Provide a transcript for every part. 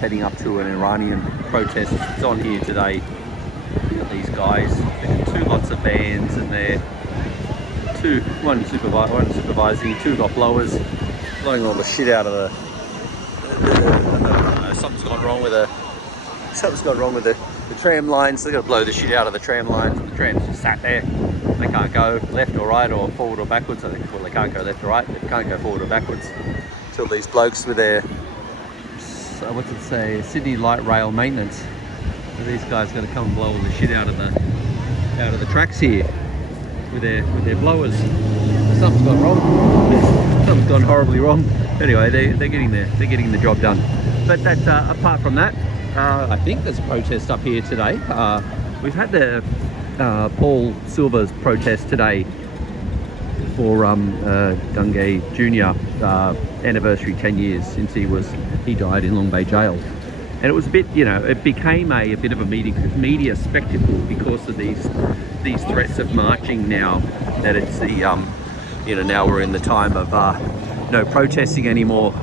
heading up to an Iranian protest. It's on here today. Got these guys. They've got two lots of bands, and they're one supervising, two got blowers, blowing all the shit out of the. Something's gone wrong with the tram lines. They've got to blow the shit out of the tram lines. The tram's just sat there. They can't go left or right or forward or backwards. I think, well, they can't go left or right. They can't go forward or backwards until these blokes with their, what's it say, Sydney Light Rail Maintenance. So these guys got to come and blow all the shit out of the tracks here with their blowers. Something's gone wrong. Something's gone horribly wrong. Anyway, they're getting there. They're getting the job done. But that apart from that, I think there's a protest up here today. We've had the Paul Silver's protest today for Dungay Jr. Anniversary 10 years since he died in Long Bay Jail. And it was a bit, it became a bit of a media spectacle because of these threats of marching now that it's the, now we're in the time of no protesting anymore.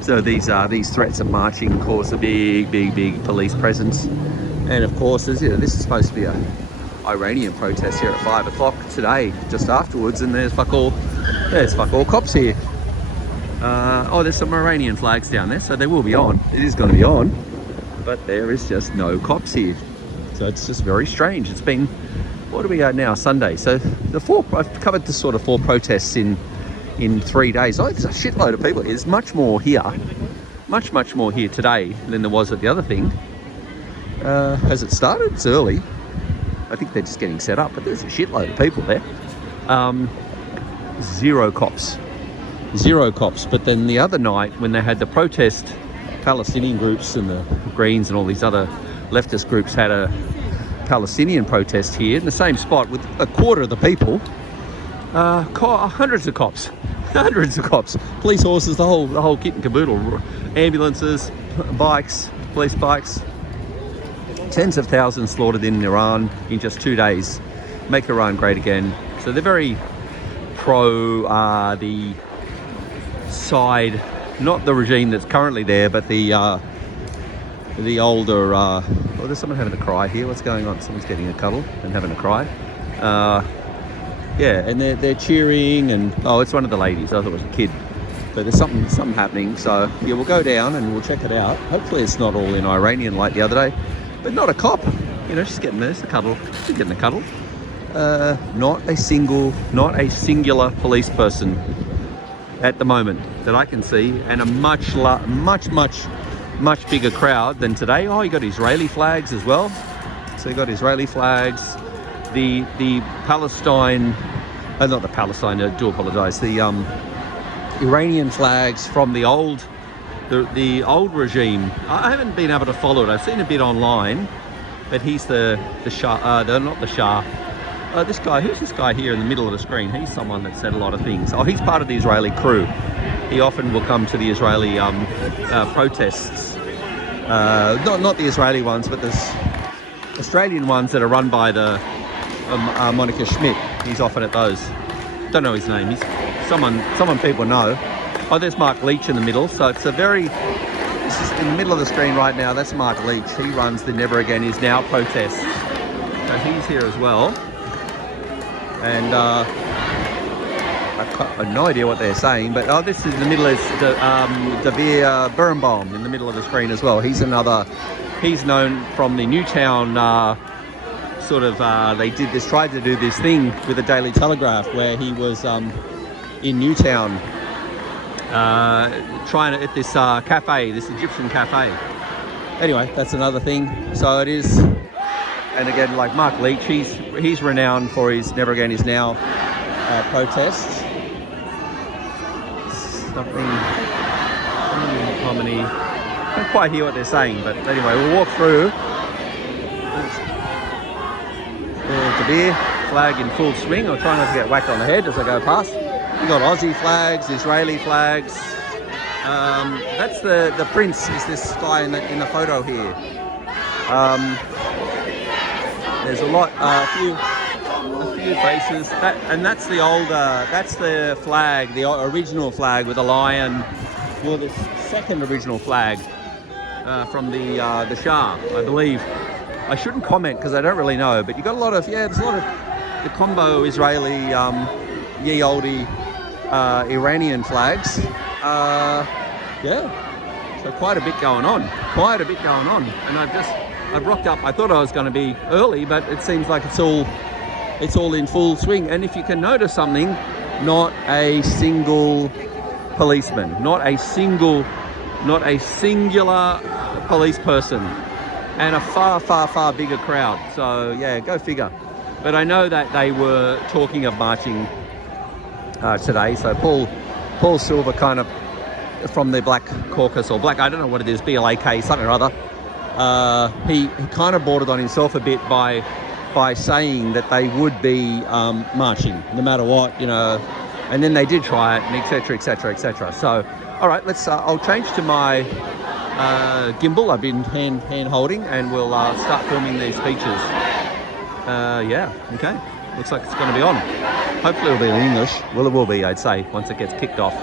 So these threats of marching cause a big police presence. And of course, this is supposed to be a Iranian protest here at 5 o'clock today, just afterwards, and there's fuck all cops here. There's some Iranian flags down there, so they will be on. It is going to be on, but there is just no cops here. So it's just very strange. It's been, what are we at now? Sunday. So I've covered the sort of 4 protests in 3 days. There's a shitload of people. There's much more here, much more here today than there was at the other thing. Has it started? It's early. I think they're just getting set up, but there's a shitload of people there. Zero cops. But then the other night when they had the protest, Palestinian groups and the Greens and all these other leftist groups had a Palestinian protest here in the same spot with a quarter of the people. Hundreds of cops, police horses, the whole kit and caboodle, ambulances, bikes, police bikes. Tens of thousands slaughtered in Iran in just 2 days. Make Iran great again. So they're very pro the side, not the regime that's currently there, but the older. There's someone having a cry here. What's going on? Someone's getting a cuddle and having a cry. And they're cheering, and it's one of the ladies. I thought it was a kid, but there's something happening. So yeah, we'll go down and we'll check it out. Hopefully it's not all in Iranian like the other day. But not a cop, just getting this, a cuddle, just getting a cuddle. Not a singular police person at the moment that I can see, and a much bigger crowd than today. You got Israeli flags as well. So you got Israeli flags, the Palestine, not the Palestine. I do apologise. The Iranian flags from the old. The old regime. I haven't been able to follow it. I've seen a bit online, but he's the Shah. Not the Shah. This guy. Who's this guy here in the middle of the screen? He's someone that said a lot of things. He's part of the Israeli crew. He often will come to the Israeli protests. Not the Israeli ones, but there's Australian ones that are run by the Monica Schmidt. He's often at those. Don't know his name. He's someone people know. There's Mark Leach in the middle, so it's this is in the middle of the screen right now. That's Mark Leach. He runs the Never Again Is Now protest. So he's here as well. And I have no idea what they're saying, but this is in the middle is Davir Birnbaum in the middle of the screen as well. He's known from the Newtown they tried to do this thing with the Daily Telegraph where he was in Newtown trying to at this cafe, this Egyptian cafe. Anyway, that's another thing. So it is, and again, like Mark Leach, he's renowned for his Never Again Is Now protests. Something comedy. I don't quite hear what they're saying, but anyway, we'll walk through. There's the beer flag in full swing. I'll try not to get whacked on the head as I go past. We've got Aussie flags, Israeli flags. That's the prince, is this guy in the photo here. There's a few faces. That's the older, that's the flag, the original flag with a lion. Well, the second original flag from the Shah, I believe. I shouldn't comment because I don't really know, but you got a lot of, there's a lot of the combo Israeli ye olde Iranian flags. So quite a bit going on, and I've rocked up. I thought I was going to be early, but it seems like it's all in full swing. And if you can notice something, not a single policeman, not a singular police person, and a far bigger crowd. So yeah, go figure. But I know that they were talking of marching today. So Paul Silver, kind of from the Black Caucus, or Black, I don't know what it is, BLAK, something or other. He kind of brought it on himself a bit by saying that they would be marching no matter what, and then they did try it, and etc. So, all right, let's. I'll change to my gimbal. I've been hand holding, and we'll start filming these speeches. Okay. Looks like it's going to be on. Hopefully it'll be in English. Well, it will be, I'd say, once it gets kicked off. All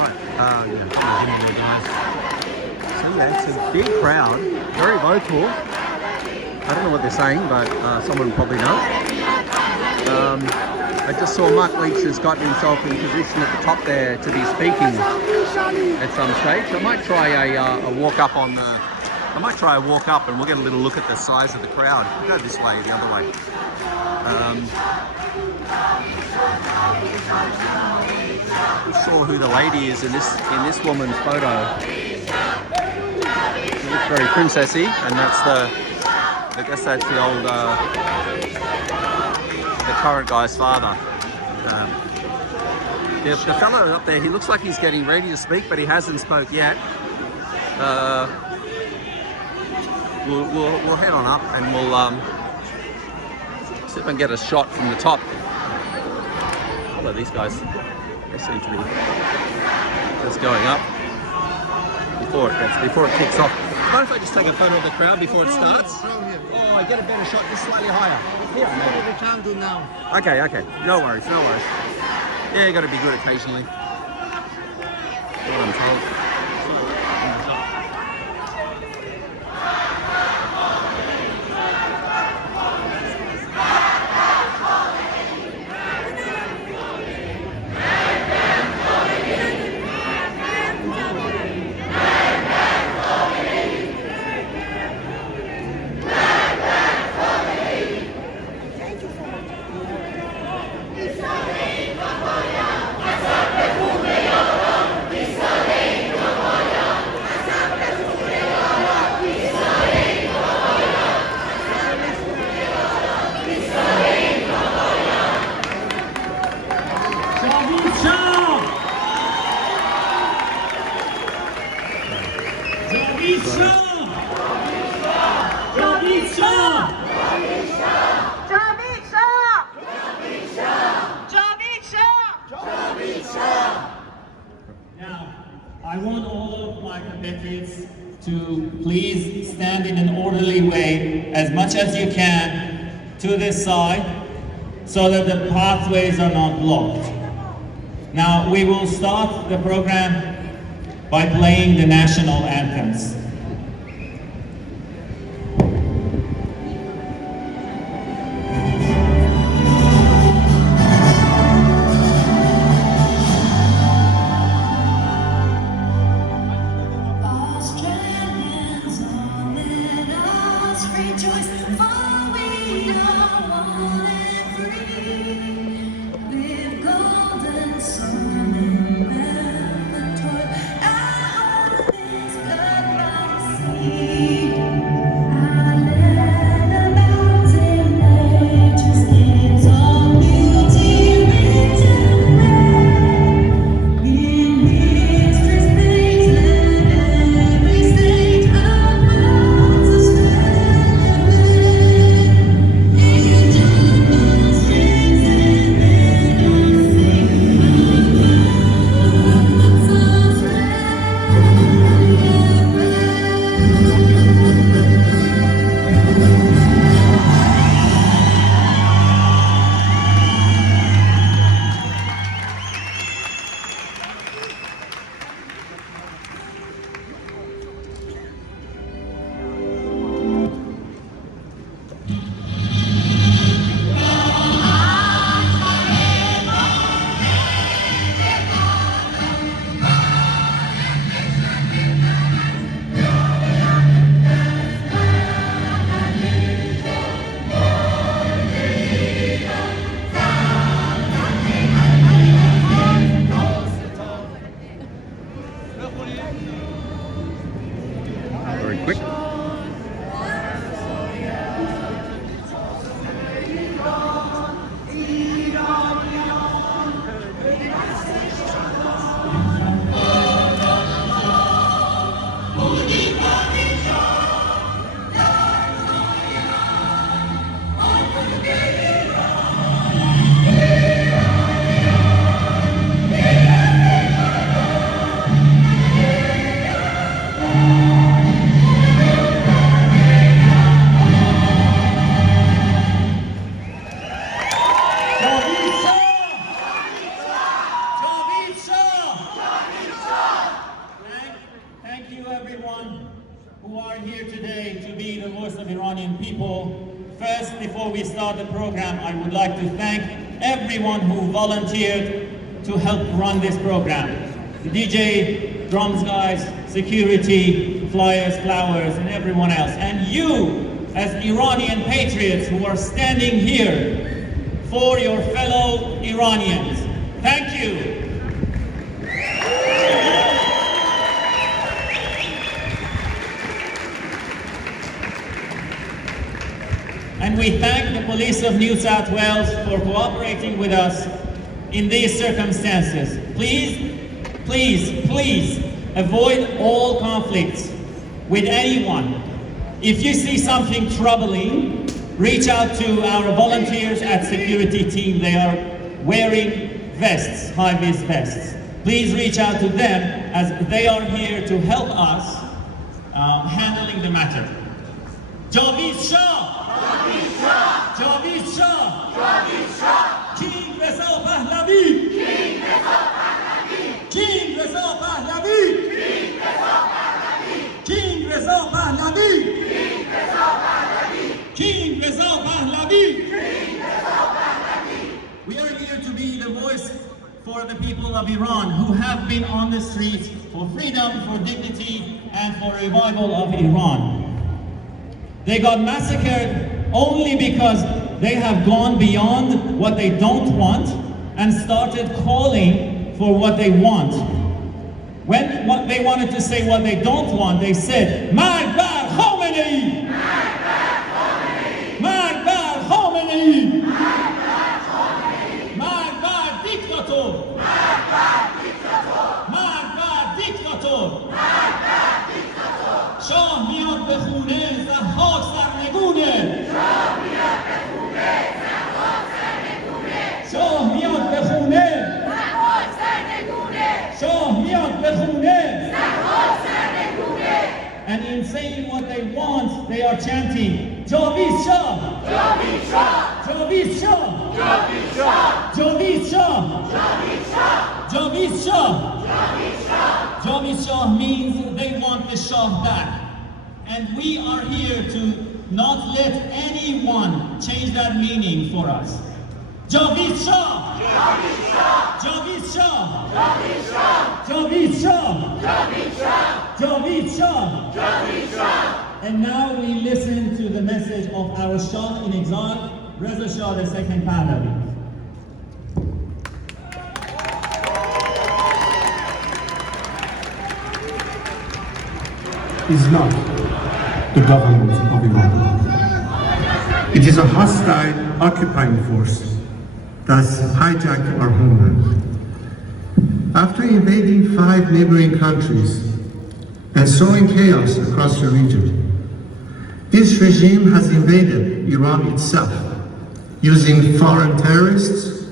right. So it's a big crowd, very vocal. I don't know what they're saying, but someone probably knows. I just saw Mark Leach has gotten himself in position at the top there to be speaking at some stage. I might try a walk up on the. I might try a walk up and we'll get a little look at the size of the crowd. We'll go this way, the other way. We saw who the lady is in this woman's photo. She looks very princessy, and that's I guess that's the old, the current guy's father. The fellow up there, he looks like he's getting ready to speak, but he hasn't spoke yet. We'll head on up and we'll see if I can get a shot from the top. Hello, these guys. They seem to be just going up before it kicks off. Mind if I just take a photo of the crowd before it starts? Oh, I get a better shot just slightly higher. Here. We can't do now. Okay. No worries. Yeah, you got to be good occasionally. That's what I'm told. I want all of my compatriots to please stand in an orderly way as much as you can to this side so that the pathways are not blocked. Now we will start the program by playing the national anthems. Very quick. Thank you everyone who are here today to be the voice of Iranian people. First, before we start the program, I would like to thank everyone who volunteered to help run this program. The DJ, drums guys, security, flyers, flowers, and everyone else. And you, as Iranian patriots who are standing here for your fellow Iranians. Thank you. And we thank the police of New South Wales for cooperating with us in these circumstances. Please, please, please avoid all conflicts with anyone. If you see something troubling, reach out to our volunteers at security team. They are wearing vests, high-vis vests. Please reach out to them as they are here to help us handling the matter. Javid Shah! Javid Shah! Javid Shah! Javid Shah! King Reza Pahlavi! King Reza Pahlavi! King Reza Pahlavi! King Reza Pahlavi! King Reza Pahlavi! King Reza Pahlavi! King Reza Pahlavi! We are here to be the voice for the people of Iran who have been on the streets for freedom, for dignity, and for revival of Iran. They got massacred only because they have gone beyond what they don't want and started calling for what they want. When what they wanted to say what they don't want, they said, Magbar Khomeini! Magbar Khomeini! Magbar Khomeini! Magbar dictator! Magbar dictator! Magbar dictator! Magbar dictator! Shah miyad be khune, zahhak sarnegune! Shah miyad be khune, zahhak sarnegune! Shah miyad be khune, zahhak sarnegune! Shah miyad be khune, zahhak sarnegune! And in saying what they want, they are chanting, Javid Shah! Javid Shah! Javid Shah! Javid Shah! Javid Shah! Javid Shah! Javid Shah! Javid Shah! Javid Shah means they want the Shah back. And we are here to not let anyone change that meaning for us. Javid Shah! Javid Shah! Javid Shah! Javid Shah! Javid Shah! Javid Shah! Javid Shah! Javid Shah! And now we listen to the message of our Shah in exile, Reza Shah II Pahlavi. Is not the government of Iran. It is a hostile occupying force that's hijacked our homeland. After invading 5 neighboring countries and sowing chaos across the region, this regime has invaded Iran itself, using foreign terrorists,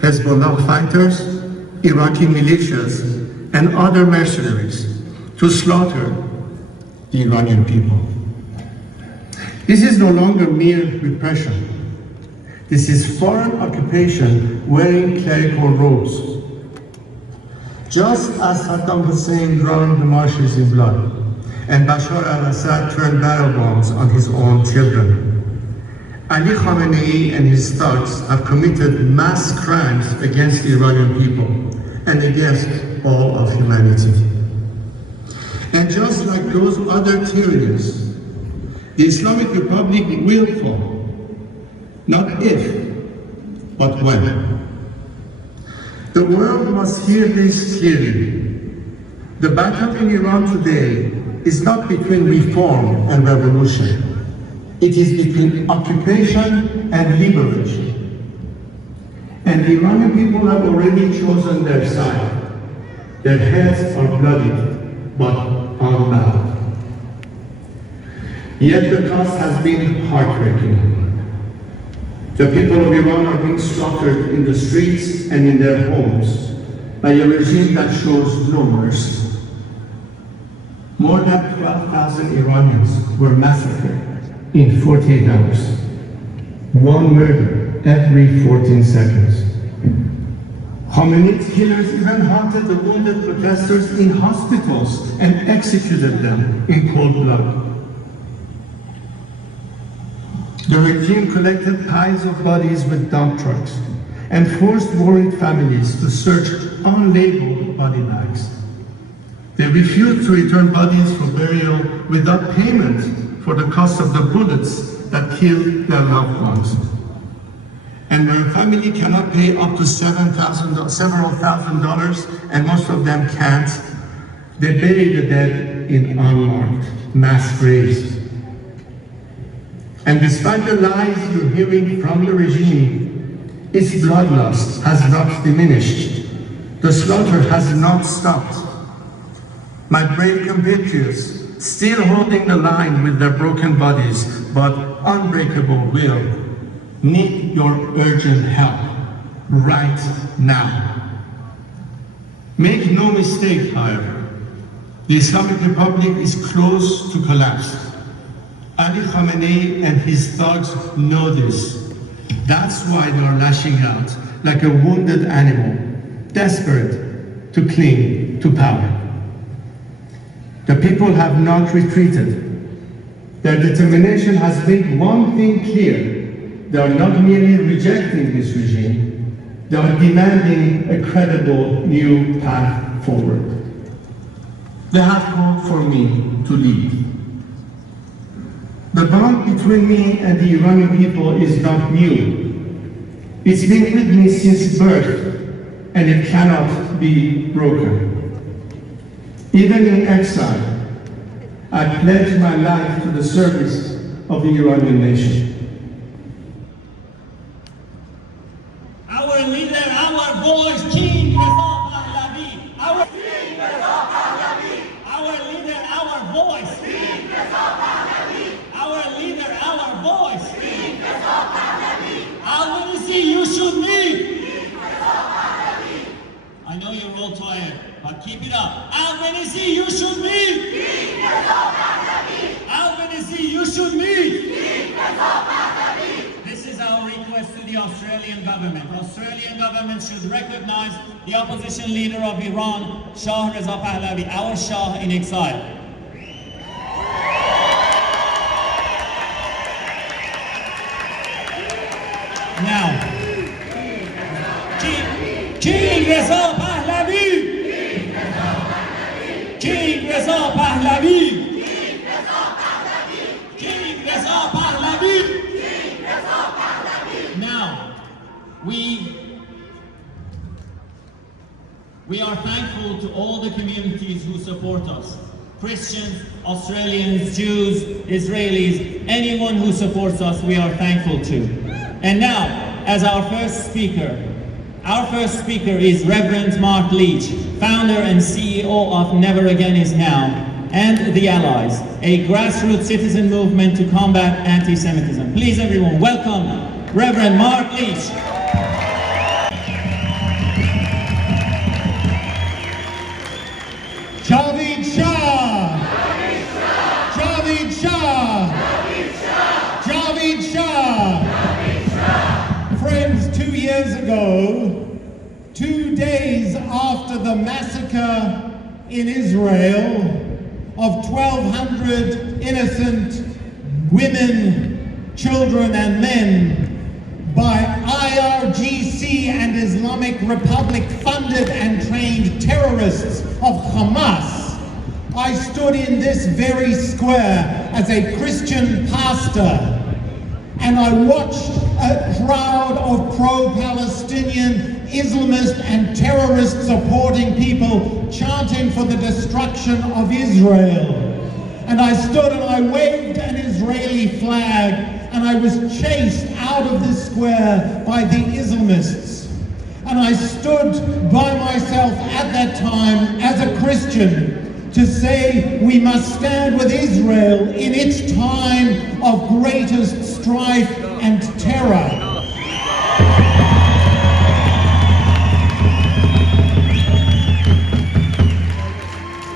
Hezbollah fighters, Iraqi militias, and other mercenaries to slaughter the Iranian people. This is no longer mere repression. This is foreign occupation wearing clerical robes. Just as Saddam Hussein drowned the marshes in blood, and Bashar al-Assad turned barrel bombs on his own children, Ali Khamenei and his thugs have committed mass crimes against the Iranian people and against all of humanity. And just like those other tyrannies, the Islamic Republic will fall. Not if, but when. The world must hear this clearly. The battle in Iran today is not between reform and revolution. It is between occupation and liberation. And the Iranian people have already chosen their side. Their heads are bloodied, but unbowed. Yet the cost has been heartbreaking. The people of Iran are being slaughtered in the streets and in their homes by a regime that shows no mercy. More than 12,000 Iranians were massacred in 48 hours. One murder every 14 seconds. Khamenei's killers even hunted the wounded protesters in hospitals and executed them in cold blood. The regime collected piles of bodies with dump trucks and forced worried families to search unlabeled body bags. They refused to return bodies for burial without payment for the cost of the bullets that killed their loved ones. And where a family cannot pay up to several thousand dollars, and most of them can't, they bury the dead in unmarked mass graves. And despite the lies you're hearing from the regime, its bloodlust has not diminished. The slaughter has not stopped. My brave compatriots, still holding the line with their broken bodies, but unbreakable will, need your urgent help right now. Make no mistake, however, the Islamic Republic is close to collapse. Ali Khamenei and his thugs know this. That's why they are lashing out like a wounded animal, desperate to cling to power. The people have not retreated. Their determination has made one thing clear. They are not merely rejecting this regime, they are demanding a credible new path forward. They have called for me to lead. The bond between me and the Iranian people is not new. It's been with me since birth, and it cannot be broken. Even in exile, I pledge my life to the service of the Iranian nation. Our leader, our voice, King Reza Pahlavi. Our King Reza Pahlavi. Our leader, our voice, King Reza Pahlavi. Our leader, our voice, King Reza Pahlavi. Al-Banisi, you should lead. King Reza Pahlavi. I know you're all tired, but keep it up. Al-Banisi, you should lead. King Reza Pahlavi. Al-Banisi, you should lead. King Reza Pahlavi. This is our request to the Australian government. Australian government should recognize the opposition leader of Iran, Shah Reza Pahlavi, our Shah in exile. Now, King Reza Pahlavi! King Reza Pahlavi! King Reza Pahlavi! Now, we are thankful to all the communities who support us. Christians, Australians, Jews, Israelis, anyone who supports us, we are thankful to. And now, as our first speaker is Reverend Mark Leach, founder and CEO of Never Again Is Now, and The Allies, a grassroots citizen movement to combat anti-Semitism. Please everyone, welcome Reverend Mark Leach. Javid Shah! Javid Shah! Javid Shah! Friends, 2 years ago, 2 days after the massacre in Israel of 1,200 innocent women, children and men by IRGC and Islamic Republic funded and trained terrorists of Hamas, I stood in this very square as a Christian pastor and I watched a crowd of pro-Palestinian Islamist and terrorist supporting people chanting for the destruction of Israel. And I stood and I waved an Israeli flag, and I was chased out of this square by the Islamists. And I stood by myself at that time as a Christian to say we must stand with Israel in its time of greatest strife and terror.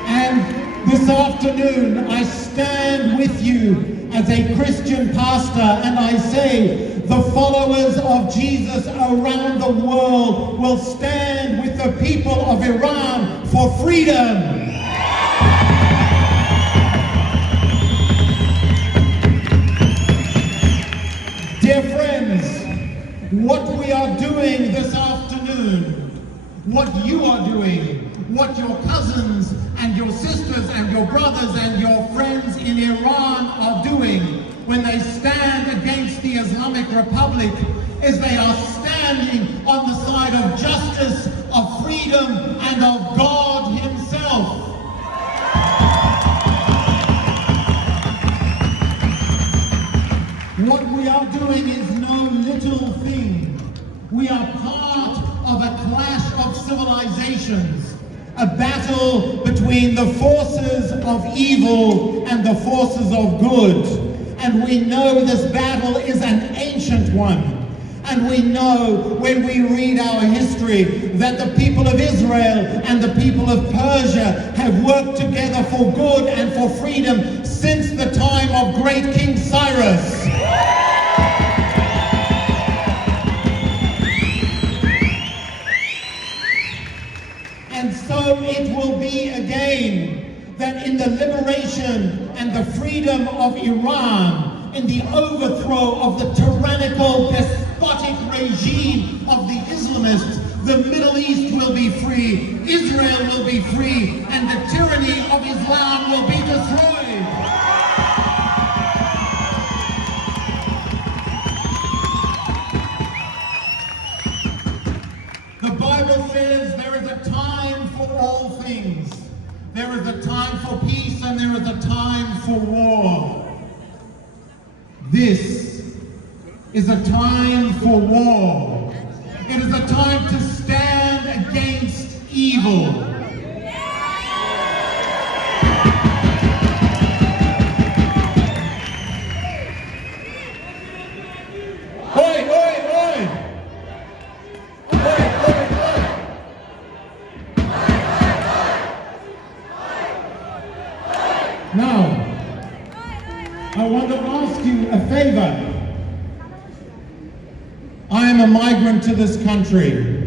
And this afternoon I stand with you as a Christian pastor, and I say the followers of Jesus around the world will stand with the people of Iran for freedom. Dear friends, what we are doing this afternoon, what you are doing, what your cousins and your sisters and your brothers and your friends in Iran are doing when they stand against the Islamic Republic is they are standing on the side of justice, of freedom, and of God Himself. What we are doing is no little thing. We are part of a clash of civilizations, a battle between the forces of evil and the forces of good. And we know this battle is an ancient one. And we know when we read our history that the people of Israel and the people of Persia have worked together for good and for freedom since the time of great King Cyrus. And so it will be again that in the liberation and the freedom of Iran, in the overthrow of the tyrannical, despotic regime of the Islamists, the Middle East will be free, Israel will be free, and the tyranny of Islam will be destroyed. The Bible says there is a time for all things. There is a time for peace and there is a time for war. This is a time for war. It is a time to stand against evil. Oi, oi, oi! Oi, oi, oi! Now, I want to ask you a favor. I am a migrant to this country.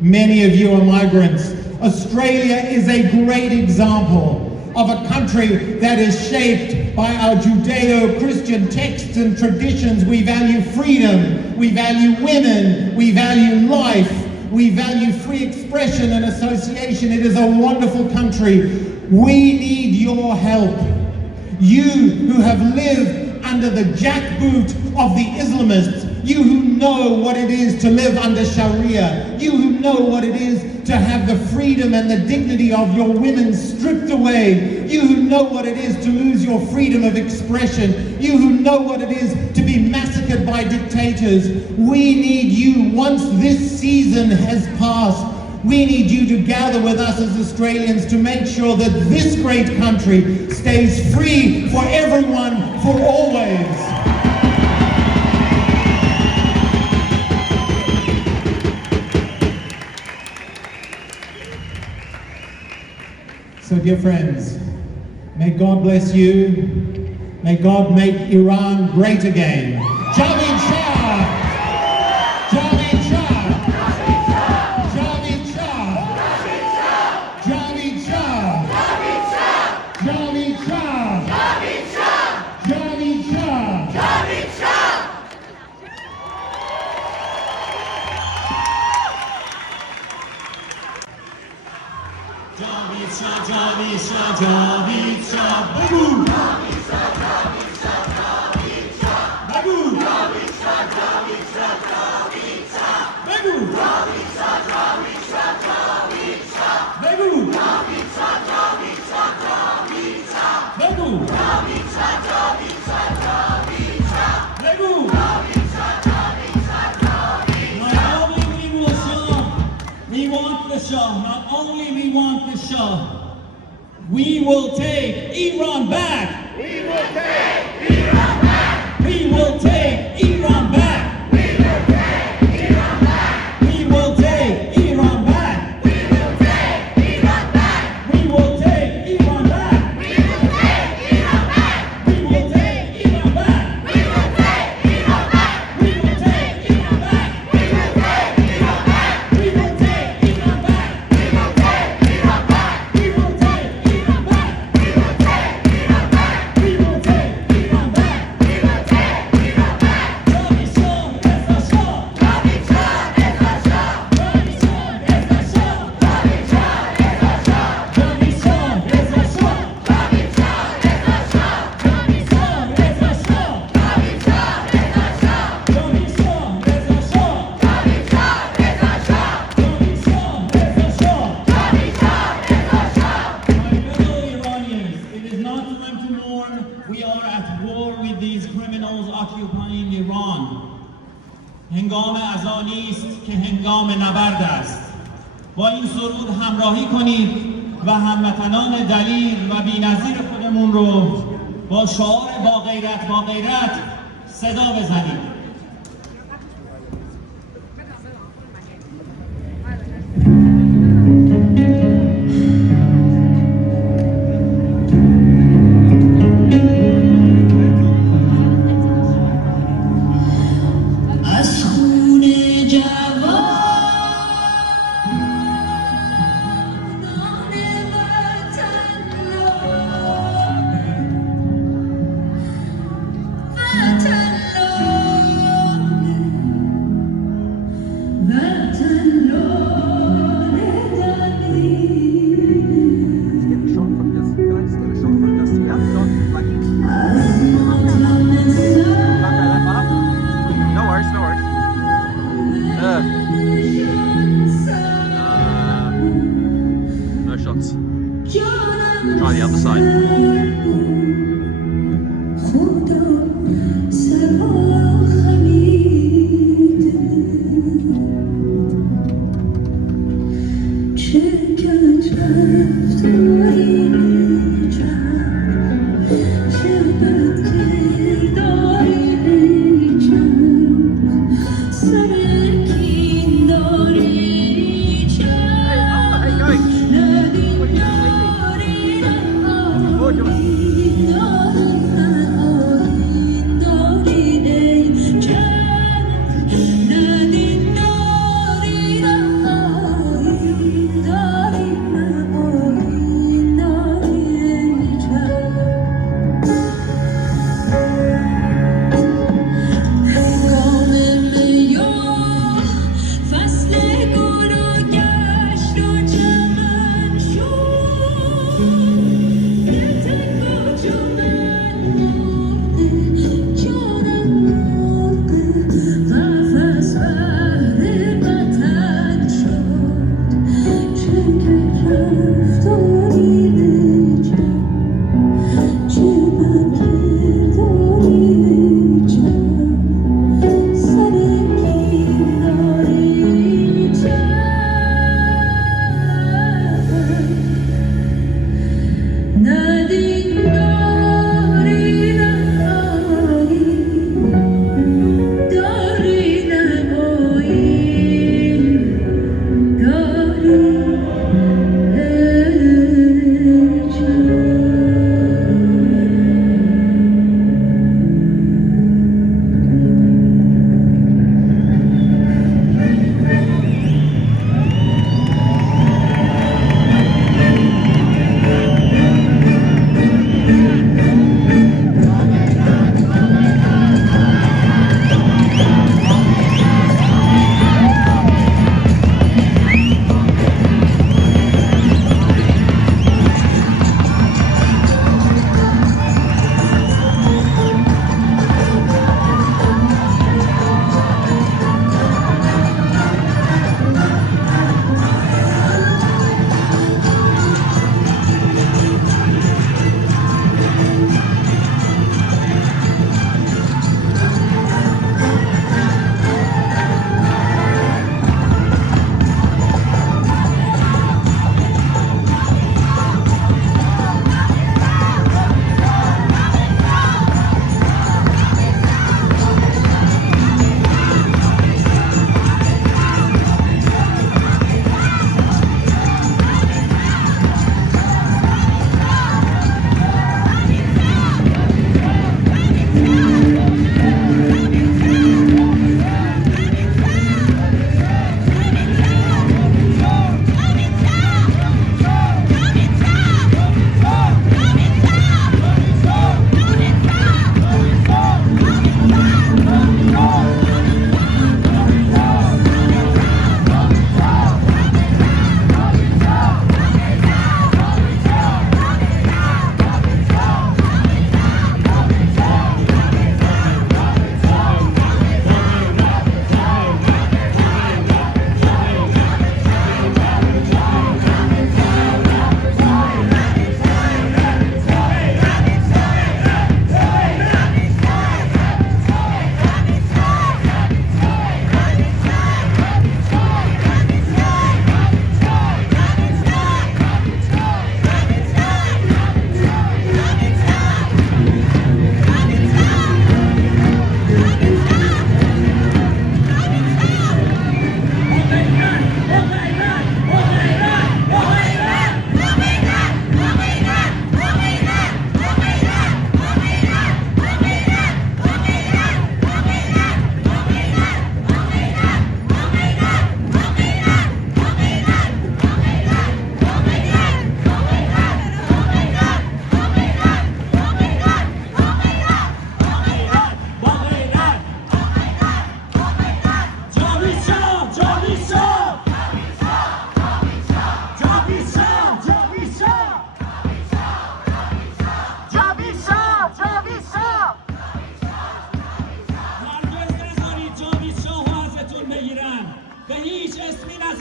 Many of you are migrants. Australia is a great example of a country that is shaped by our Judeo-Christian texts and traditions. We value freedom, we value women, we value life, we value free expression and association. It is a wonderful country. We need your help. You who have lived under the jackboot of the Islamists, you who know what it is to live under Sharia, you who know what it is to have the freedom and the dignity of your women stripped away, you who know what it is to lose your freedom of expression, you who know what it is to be massacred by dictators, we need you. Once this season has passed, we need you to gather with us as Australians to make sure that this great country stays free for everyone, for always. So dear friends, may God bless you. May God make Iran great again. Javid Shah! Javid Shah! Javid Shah! Javid Shah! Javid Shah! Javid Shah! Javid Shah! Javid Shah, Javid Shah, Javid Shah, Babu! Javid Shah, Javid Shah, Javid Shah, Babu! Javid Shah, Javid Shah, Javid Shah, Babu! Javid Shah. We want the Shah. Not only we want the Shah. We will take Iran back. We will take Iran back. We will take Iran back. We will take Iran back. We will take Iran back. We will take Iran back. We will take Iran back. We will take Iran back. We will take Iran back. We will take Iran back. We will take Iran back. We will take Iran back. We will take Iran back. We will take Iran back. We will take Iran back. We will take Iran back. We will take Iran back. We will take Iran back. Reza Shah, Reza Shah. Reza Shah, Reza Shah. Reza Shah, Reza Shah. Reza Shah, Reza Shah. Reza Shah, Reza Shah. Reza Shah, Reza Shah. Reza Shah, Reza Shah. Reza Shah, Reza Shah. Reza Shah, Reza Shah. Reza Shah, Reza Shah. Reza Shah, Reza Shah. My fellow Iranians, it is not time to mourn. We are at war with these criminals occupying Iran. هنگام اذانی است که هنگام نبرد است. با این سرود همراهی کنید و هموطنان دلیر و بی‌نظیر خودمون رو با شعار با غیرت صدا بزنید. از خون جوانان وطن No worries, no worries. No shots. Try the other side.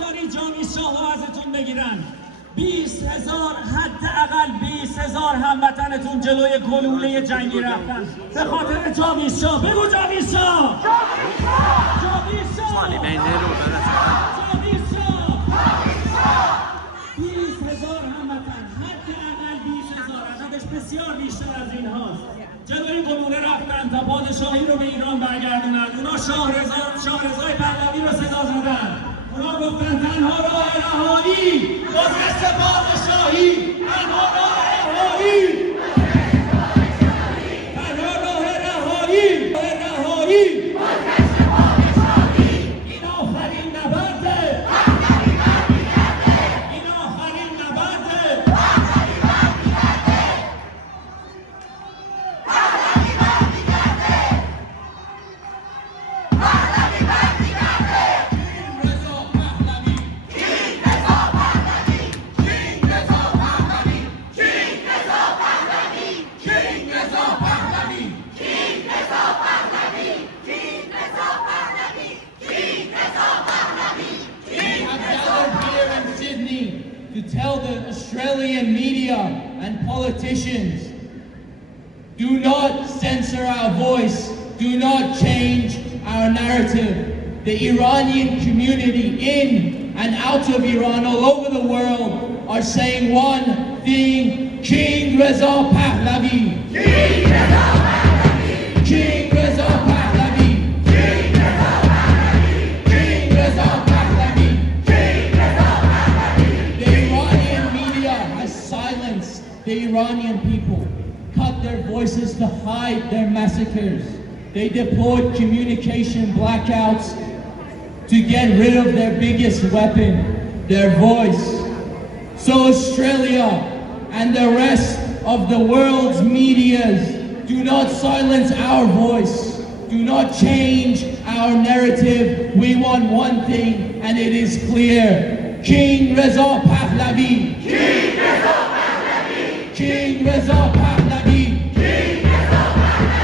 بذارید جاوید شاه رو ازتون بگیرن. 20,000 حداقل 20,000 هموطنتون جلوی گلوله جنگی رفتن به خاطر جاوید شاه. بگو جاوید شاه! جاوید شاه! جاوید شاه! 20,000 هموطن، حداقل 20,000، عددش بسیار بیشتر از این هاست، جلوی گلوله رفتن تا پادشاهی رو به ایران برگردونن. اونا شاهرضای پهلوی رو صدا زدن. اونا گفتن تنها راه رهایی بازگشت پادشاهی، تنها راه رهایی، تنها راه رهایی، بازگشت پادشاهی. این آخرین نبرده، این آخرین نبرده. To tell the Australian media and politicians, do not censor our voice, do not change our narrative. The Iranian community in and out of Iran, all over the world, are saying one thing: King Reza Pahlavi! King Reza Pahlavi! King Reza Pahlavi! King Reza Pahlavi! King Reza Pahlavi! King Reza Pahlavi! The Iranian media has silenced the Iranian people, cut their voices to hide their massacres. They deployed communication blackouts to get rid of their biggest weapon, their voice. So Australia and the rest of the world's medias, do not silence our voice. Do not change our narrative. We want one thing, and it is clear. King Reza Pahlavi! King Reza Pahlavi! King Reza Pahlavi! King Reza Pahlavi!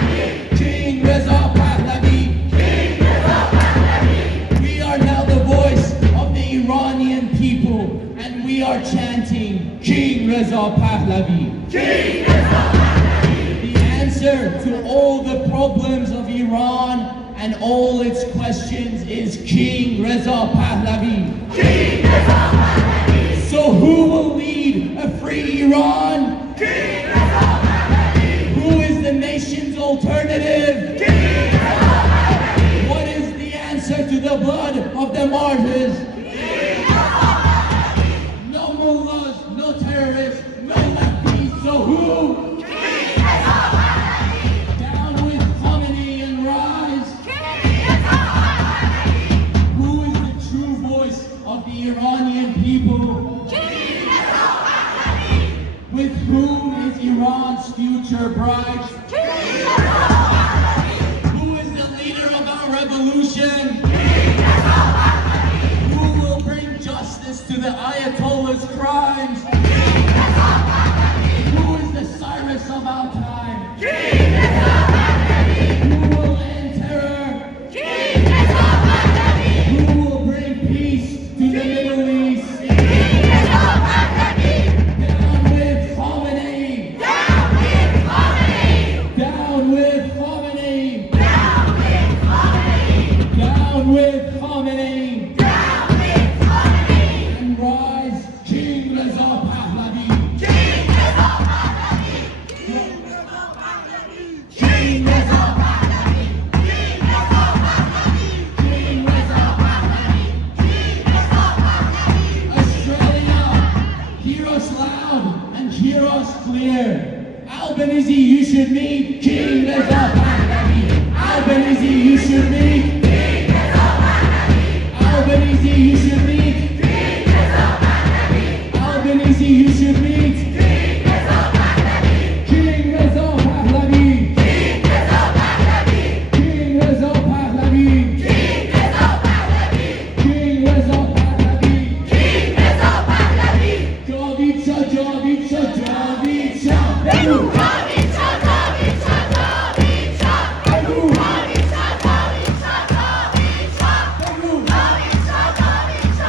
King Reza Pahlavi! King Reza Pahlavi! We are now the voice of the Iranian people, and we are chanting King Reza Pahlavi! King Reza Pahlavi! The answer to all the problems of Iran and all its questions is King Reza Pahlavi! King Reza Pahlavi! So who will lead a free Iran? King Reza Pahlavi! Who is the nation's alternative? King Reza Pahlavi! What is the answer to the blood of the martyrs? King Reza Pahlavi! No mullahs, no terrorists, no lefties, so who? King Reza Pahlavi! Down with Khamenei and Rise! King Reza Pahlavi! Who is the true voice of the Iranian people? King Reza Pahlavi! With whom is Iran's future bright? King Reza Pahlavi! Who is the leader of our revolution? King Reza Pahlavi! Who will bring justice to the Ayatollah's crimes? King Reza Pahlavi! Who is the Cyrus of our time? King Reza Pahlavi! Who will end terror? King Reza Pahlavi! Who will bring peace to the Middle East? King Reza Pahlavi! Down with Khamenei! Down with Khamenei! Down with Khamenei! Down with Khamenei! Down with Khamenei! Down with Khamenei! And rise, King Reza Pahlavi! King Reza Pahlavi! King Reza Pahlavi! King Reza Pahlavi! King Reza Pahlavi! King Reza Pahlavi! King Reza Pahlavi! Australia, hear us loud and hear us clear. Albanese, you should meet King Reza Pahlavi. Albanese, you should meet King Reza Pahlavi. Albanese, you should meet King Reza Pahlavi. Albanese, you should meet King Reza Pahlavi. King Reza Pahlavi. King Reza Pahlavi. King Reza Pahlavi. King Reza Pahlavi. King Reza Pahlavi. King Reza Pahlavi. Javid Shah, Javid Shah, Javid Shah. Begu. Javid Shah, Javid Shah, Javid Shah. Begu. Javid Shah, Javid Shah, Javid Shah. Begu. Javid Shah, Javid Shah.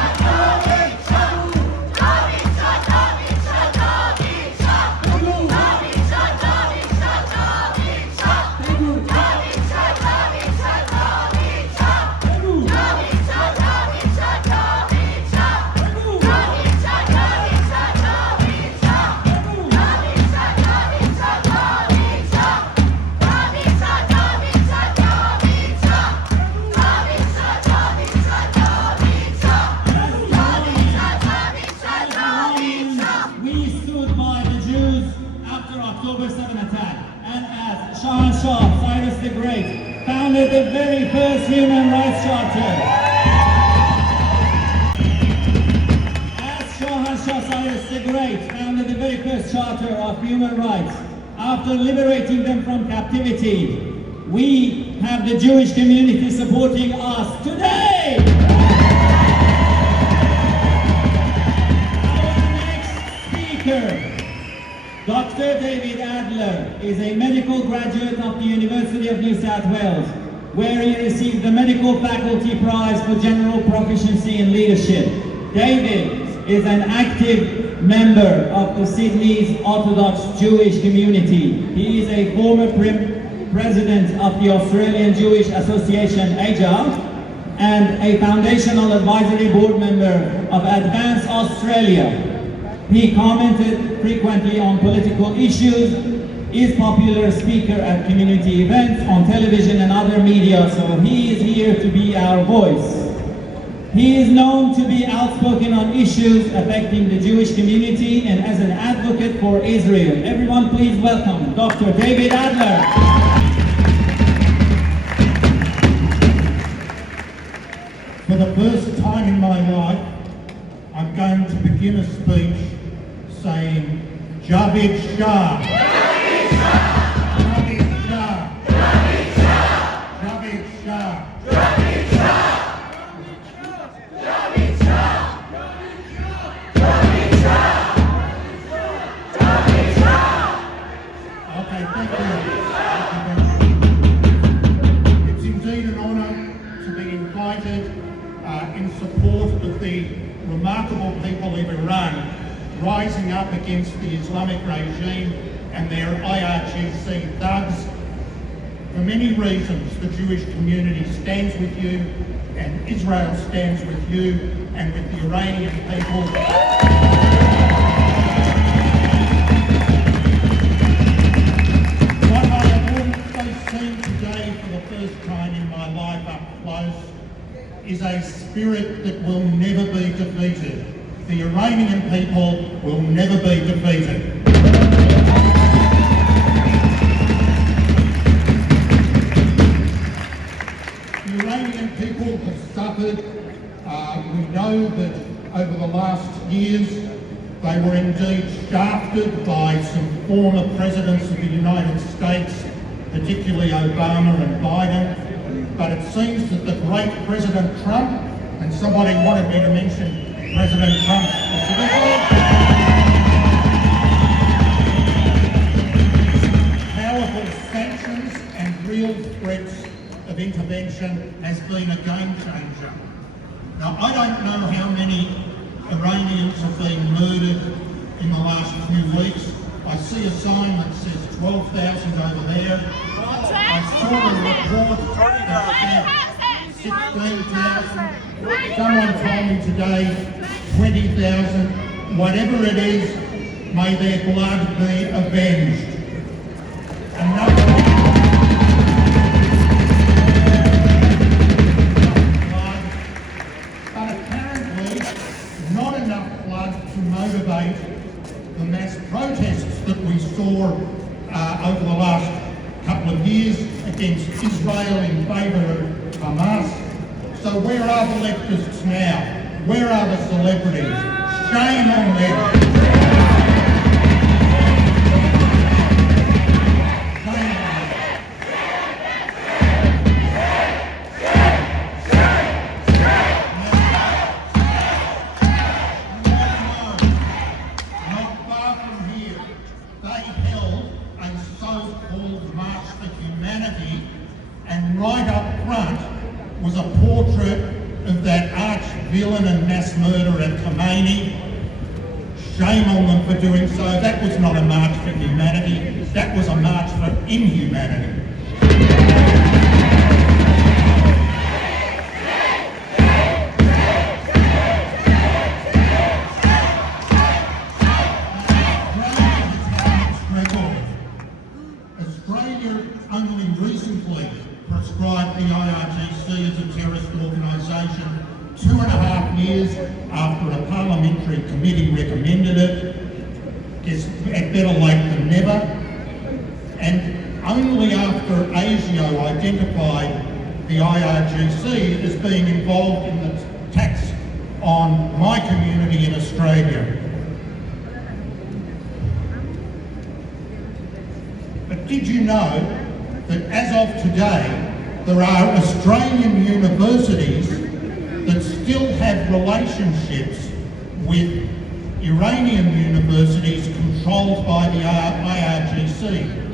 7 attack, and as Shah Cyrus the Great founded the very first human rights charter. Shah Cyrus the Great founded the very first charter of human rights. After liberating them from captivity, we have the Jewish community supporting us today. Our next speaker, Dr. David Adler, is a medical graduate of the University of New South Wales, where he received the Medical Faculty Prize for General Proficiency in Leadership. David is an active member of the Sydney's Orthodox Jewish community. He is a former president of the Australian Jewish Association, AJA, and a foundational advisory board member of Advance Australia. He commented frequently on political issues, is a popular speaker at community events, on television and other media, so he is here to be our voice. He is known to be outspoken on issues affecting the Jewish community and as an advocate for Israel. Everyone please welcome Dr. David Adler. For the first time in my life, I'm going to begin a speech saying, Javid Shah. Javid Shah. Javid Shah. Javid Shah. Javid Shah. Javid Shah. Okay, thank you. It's indeed an honour to be invited in support of the remarkable people of Iran rising up against the Islamic regime and their IRGC thugs. For many reasons, the Jewish community stands with you, and Israel stands with you and with the Iranian people. What I have also seen today for the first time in my life up close is a spirit that will never be defeated. The Iranian people will never be defeated. The Iranian people have suffered. We know that over the last years they were indeed shafted by some former presidents of the United States, particularly Obama and Biden. But it seems that the great President Trump, and somebody wanted me to mention President Trump specifically, powerful sanctions and real threats of intervention has been a game changer. Now, I don't know how many Iranians have been murdered in the last few weeks. I see a sign that says 12,000 over there. I saw a report that said 16,000. Someone told me today 20,000. Whatever it is, may their blood be avenged. Motivate the mass protests that we saw over the last couple of years against Israel in favour of Hamas. So where are the leftists now? Where are the celebrities? Shame on them. Right up front was a portrait of that arch-villain and mass murderer Khomeini. Shame on them for doing so. That was not a march for humanity. That was a march for inhumanity. Australia only recently proscribed the IRGC as a terrorist organisation 2.5 years after a parliamentary committee recommended it. It's better late than never. only after ASIO identified the IRGC as being involved in the attacks on my community in Australia. But did you know that as of today, there are Australian universities that still have relationships with Iranian universities controlled by the IRGC?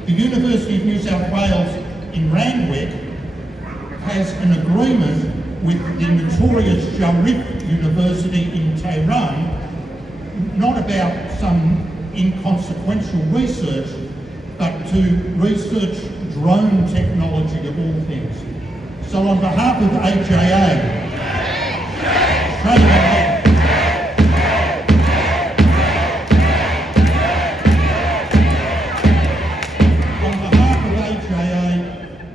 The University of New South Wales in Randwick has an agreement with the notorious Sharif University in Tehran, not about some inconsequential research, but to research drone technology of all things. So on behalf of AJA,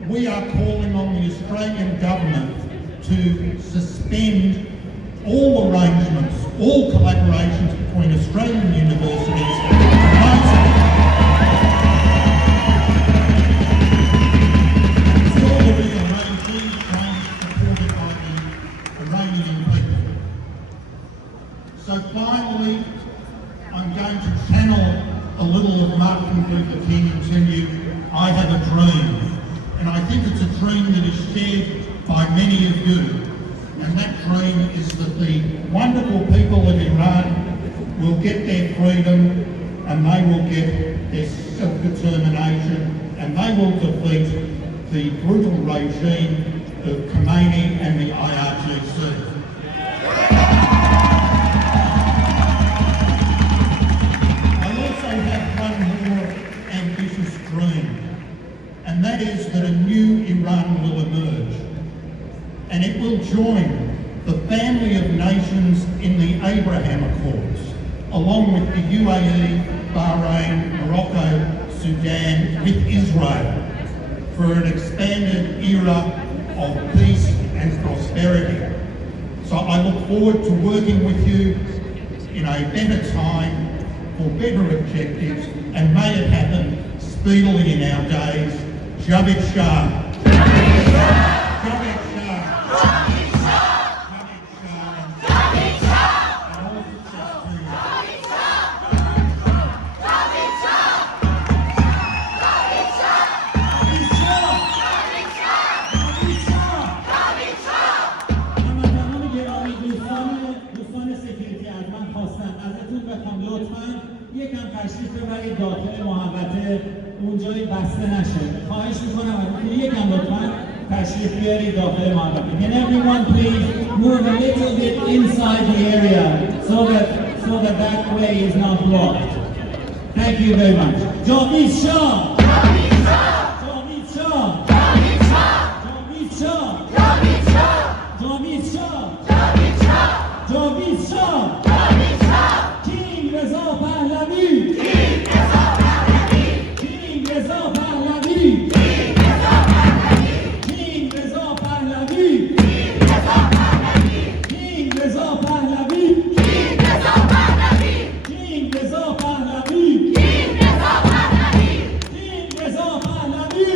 we are calling on the Australian government to suspend all arrangements, all collaborations between Australian universities until the rearranging supported by the Iranian people. So finally, I'm going to channel a little of Martin Luther King and tell you, I have a dream. And I think it's a dream that is shared by many of you. And that dream is that the wonderful people of Iran will get their freedom and they will get their self-determination and they will defeat the brutal regime of Khomeini and the IRGC. I also have one more ambitious dream. And that is that a new Iran will emerge. And it will join the family of nations in the Abraham Accords, along with the UAE, Bahrain, Morocco, Sudan, with Israel, for an expanded era of peace and prosperity. So I look forward to working with you in a better time, for better objectives, and may it happen speedily in our days. Javid Shah. Javid Shah. Javid Shah. Javid Shah. Javid Shah. And all success to you. Javid Shah. Javid Shah. Javid Shah. Javid Shah. Javid Shah. Javid Shah. هموطنان گرامی، دوستان سکیوریتی، از من خواستم ازتون بخوام لطفاً یکم تشریف ببرید داخل محوطه، اونجایی بسته نشه. خواهش میکنم یکم لطفاً تشریف بیارید داخل محوطه. Can everyone please move a little bit inside the area so that way is not blocked. Thank you very much. Javid Shah. Javid Shah. Javid Shah. Javid Shah. Javid Shah. Javid Shah. Javid Shah. Javid Shah. Javid Shah. King Reza Pahlavi. King Reza Pahlavi. King Reza Pahlavi. King Reza Pahlavi. King Reza Pahlavi. King Reza Pahlavi. King Reza Pahlavi. King Reza Pahlavi. King Reza Pahlavi. King Reza Pahlavi. King Reza Pahlavi.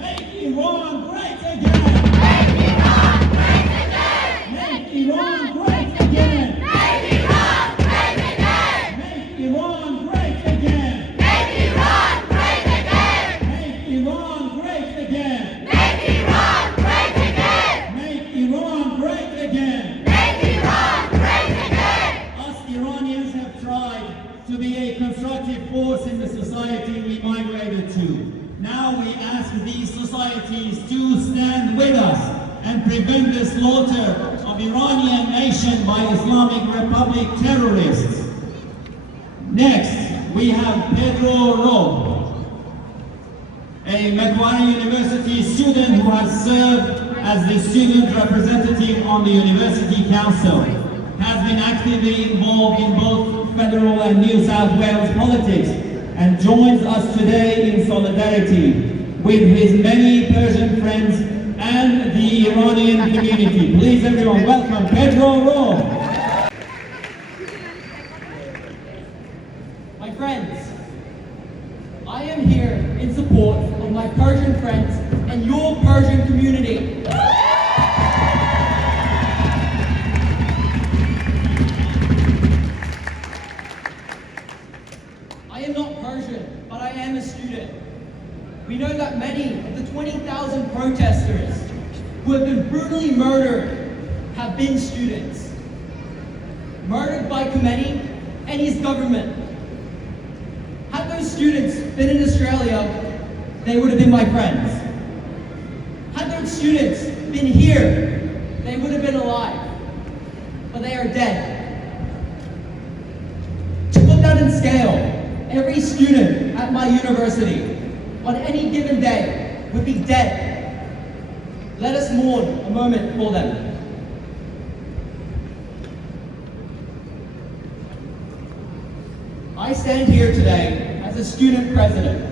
Make Iran great again. Make Iran great again. Make Iran great again. Make Iran great again. Make Iran great again. Make Iran great again. Make Iran great again. Make Iran great again. Make Iran great again. Make Iran great again. Us Iranians have tried to be a constructive force in the society we migrated to. Now we ask these societies to stand with us and prevent the slaughter of Iranian nation by Islamic Republic terrorists. Next, we have Pedro Ro, a MehrEran University student who has served as the student representative on the University Council, has been actively involved in both federal and New South Wales politics, and joins us today in solidarity with his many Persian friends and the Iranian community. Please everyone welcome Pedro Ro. My friends, I am my Persian friends and your Persian community. I am not Persian, but I am a student. We know that many of the 20,000 protesters who have been brutally murdered have been students. Murdered by Khomeini and his government. Had those students been in Australia, they would have been my friends. Had those students been here, they would have been alive. But they are dead. To put that in scale, every student at my university on any given day would be dead. Let us mourn a moment for them. I stand here today as a student president,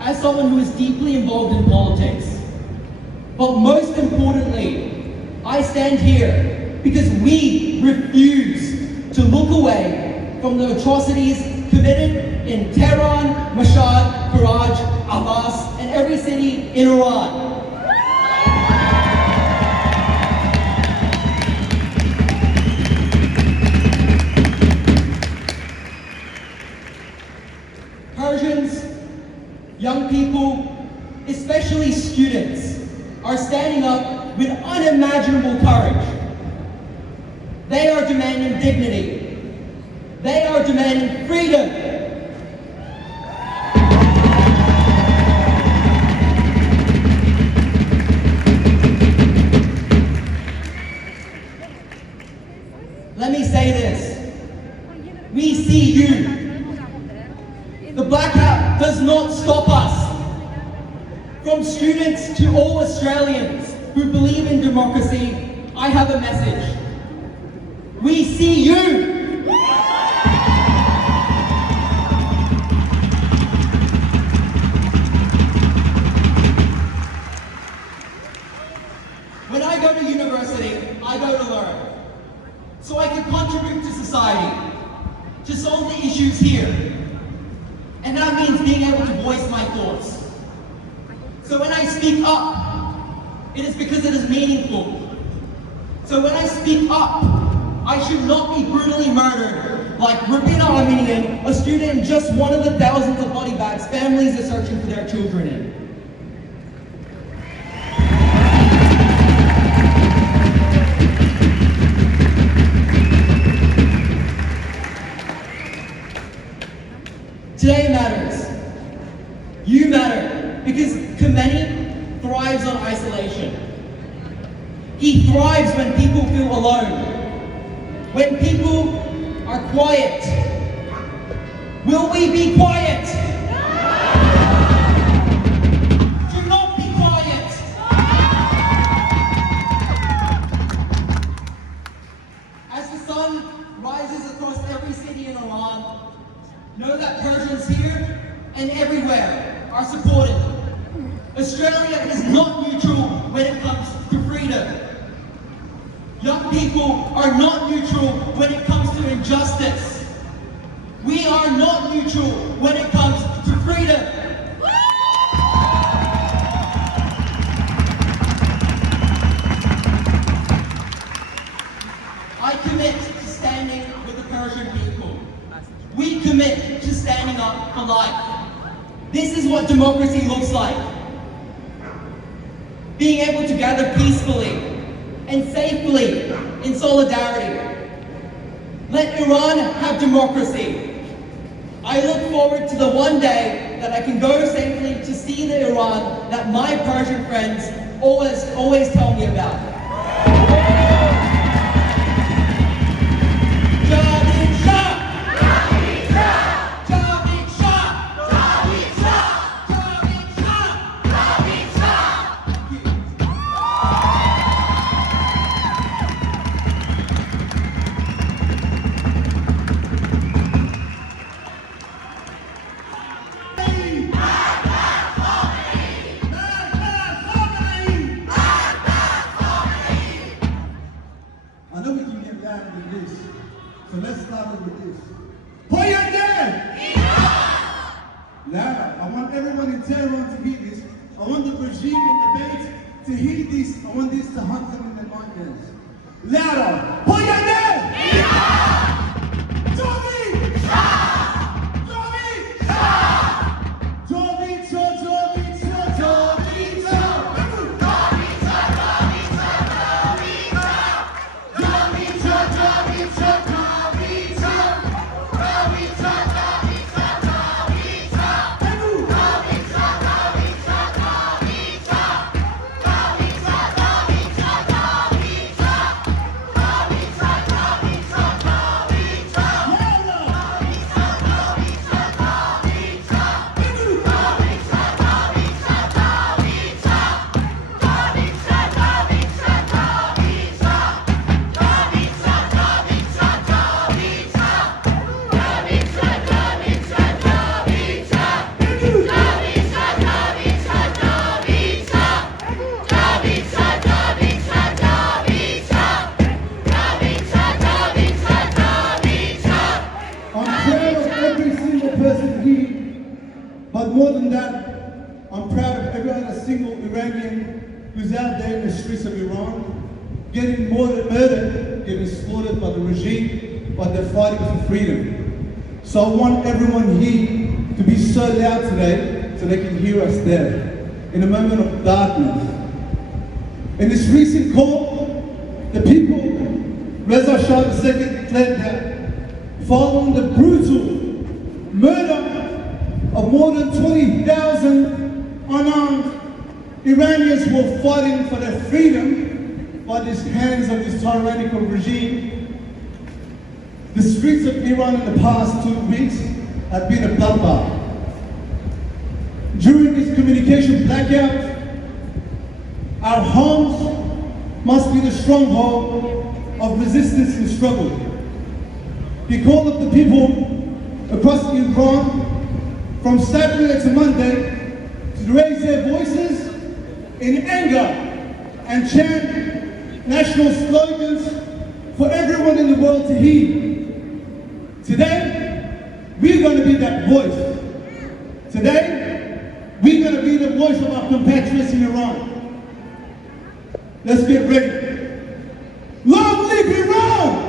as someone who is deeply involved in politics. But most importantly, I stand here because we refuse to look away from the atrocities committed in Tehran, Mashhad, Karaj, Abbas, and every city in Iran. Persians, young people, especially students, are standing up with unimaginable courage. They are demanding dignity. They are demanding freedom. Let me say this. We see you. The blackout does not stop us. From students to all Australians who believe in democracy, I have a message. We see you. When I go to university, I go to learn. So I can contribute to society, to solve the issues here. And that means being able to voice my thoughts. So when I speak up, it is because it is meaningful. So when I speak up, I should not be brutally murdered like Rubina Armenian, a student in just one of the thousands of body bags families are searching for their children in. Today matters. You matter because Khomeini thrives on isolation. He thrives when people feel alone. When people are quiet. Will we be quiet? Do not be quiet. As the sun rises across every city in Iran, know that Persians here and everywhere are supported. Australia is not neutral when it comes to freedom. Young people are not neutral when it comes to injustice. We are not neutral when it comes to freedom. I commit to standing with the Persian people. We commit to standing up for life. This is what democracy looks like. Being able to gather peacefully and safely in solidarity. Let Iran have democracy. I look forward to the one day that I can go safely to see the Iran that my Persian friends always tell me about. I know we can get louder than this, so let's start with this. Put your hand! Loud. I want everyone in Tehran to hear this. I want the regime in debate to hear this. I want this to hunt them in their nightmares. Louder! Poyane! Jovi! Jovi! Jovi! But more than that, I'm proud of every other single Iranian who's out there in the streets of Iran, getting murdered, getting slaughtered by the regime, but they're fighting for freedom. So I want everyone here to be so loud today so they can hear us there, in a moment of darkness. In this recent call, the people, Reza Shah II declared that following the brutal murder of more than 20,000 unarmed Iranians who were fighting for their freedom by the hands of this tyrannical regime. The streets of Iran in the past 2 weeks have been a bloodbath. During this communication blackout, our homes must be the stronghold of resistance and struggle. The call of the people across Iran from Saturday to Monday to raise their voices in anger and chant national slogans for everyone in the world to hear. Today, we're going to be that voice. Today, we're going to be the voice of our compatriots in Iran. Let's get ready. Long live Iran!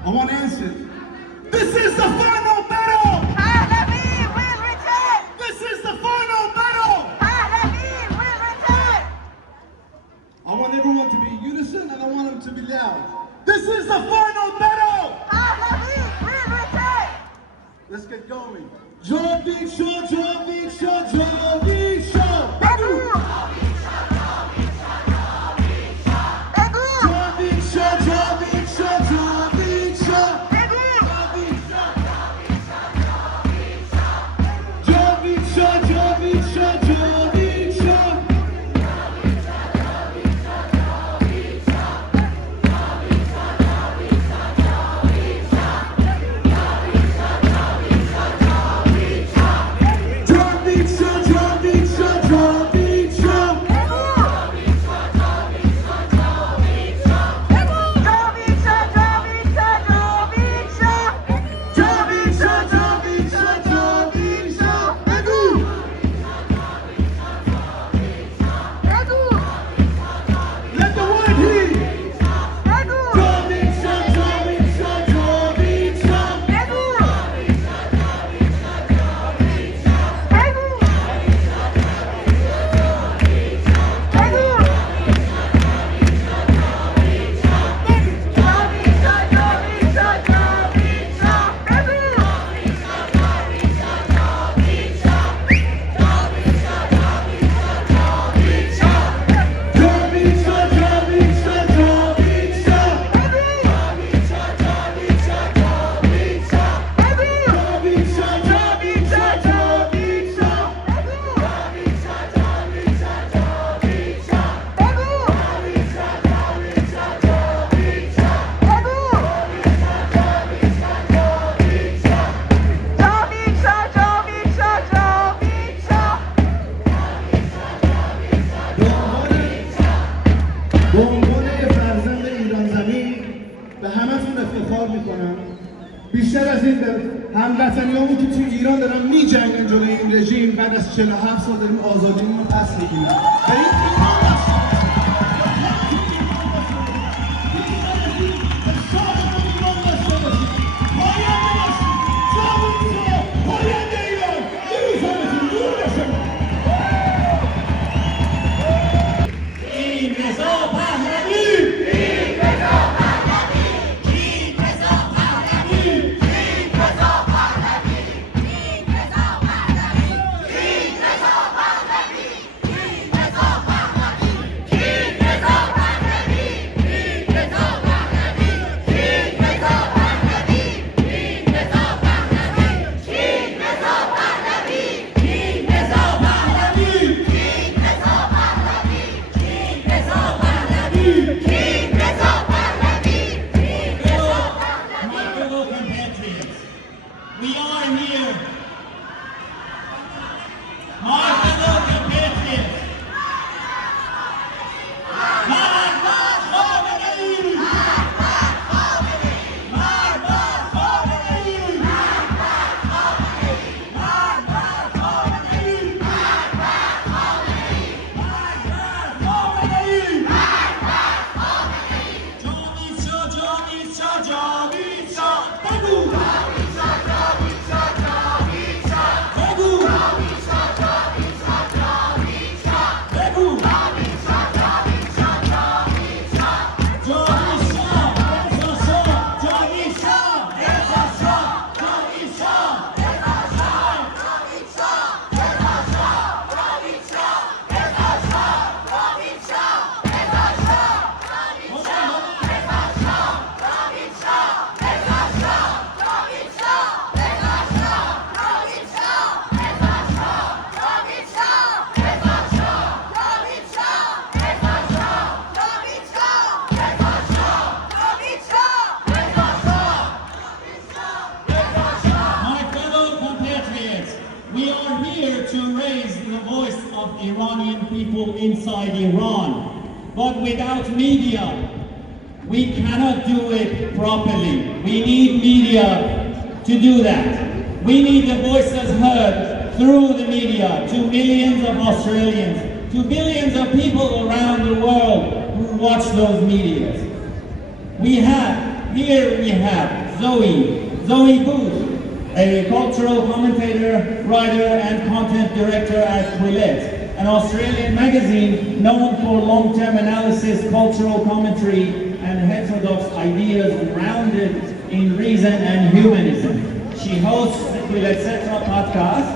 I want answers. This is the final battle! This is the final battle! I want everyone to be unison and I want them to be loud. This is the final battle! Let's get going. Jovi Show, Jovi Show, Jovi Show! Jovi هموطنیامون که تو ایران دارن می‌جنگن جلوی این رژیم بعد از 47 سال داریم آزادیمون رو پس می‌گیریم. و این ایمان باشه. the Iranian people inside Iran. But without media, we cannot do it properly. We need media to do that. We need the voices heard through the media to millions of Australians, to billions of people around the world who watch those medias. We have Zoe Booth, a cultural commentator, writer and content director at Quillette, an Australian magazine known for long-term analysis, cultural commentary and heterodox ideas grounded in reason and humanism. She hosts the Quillette podcast.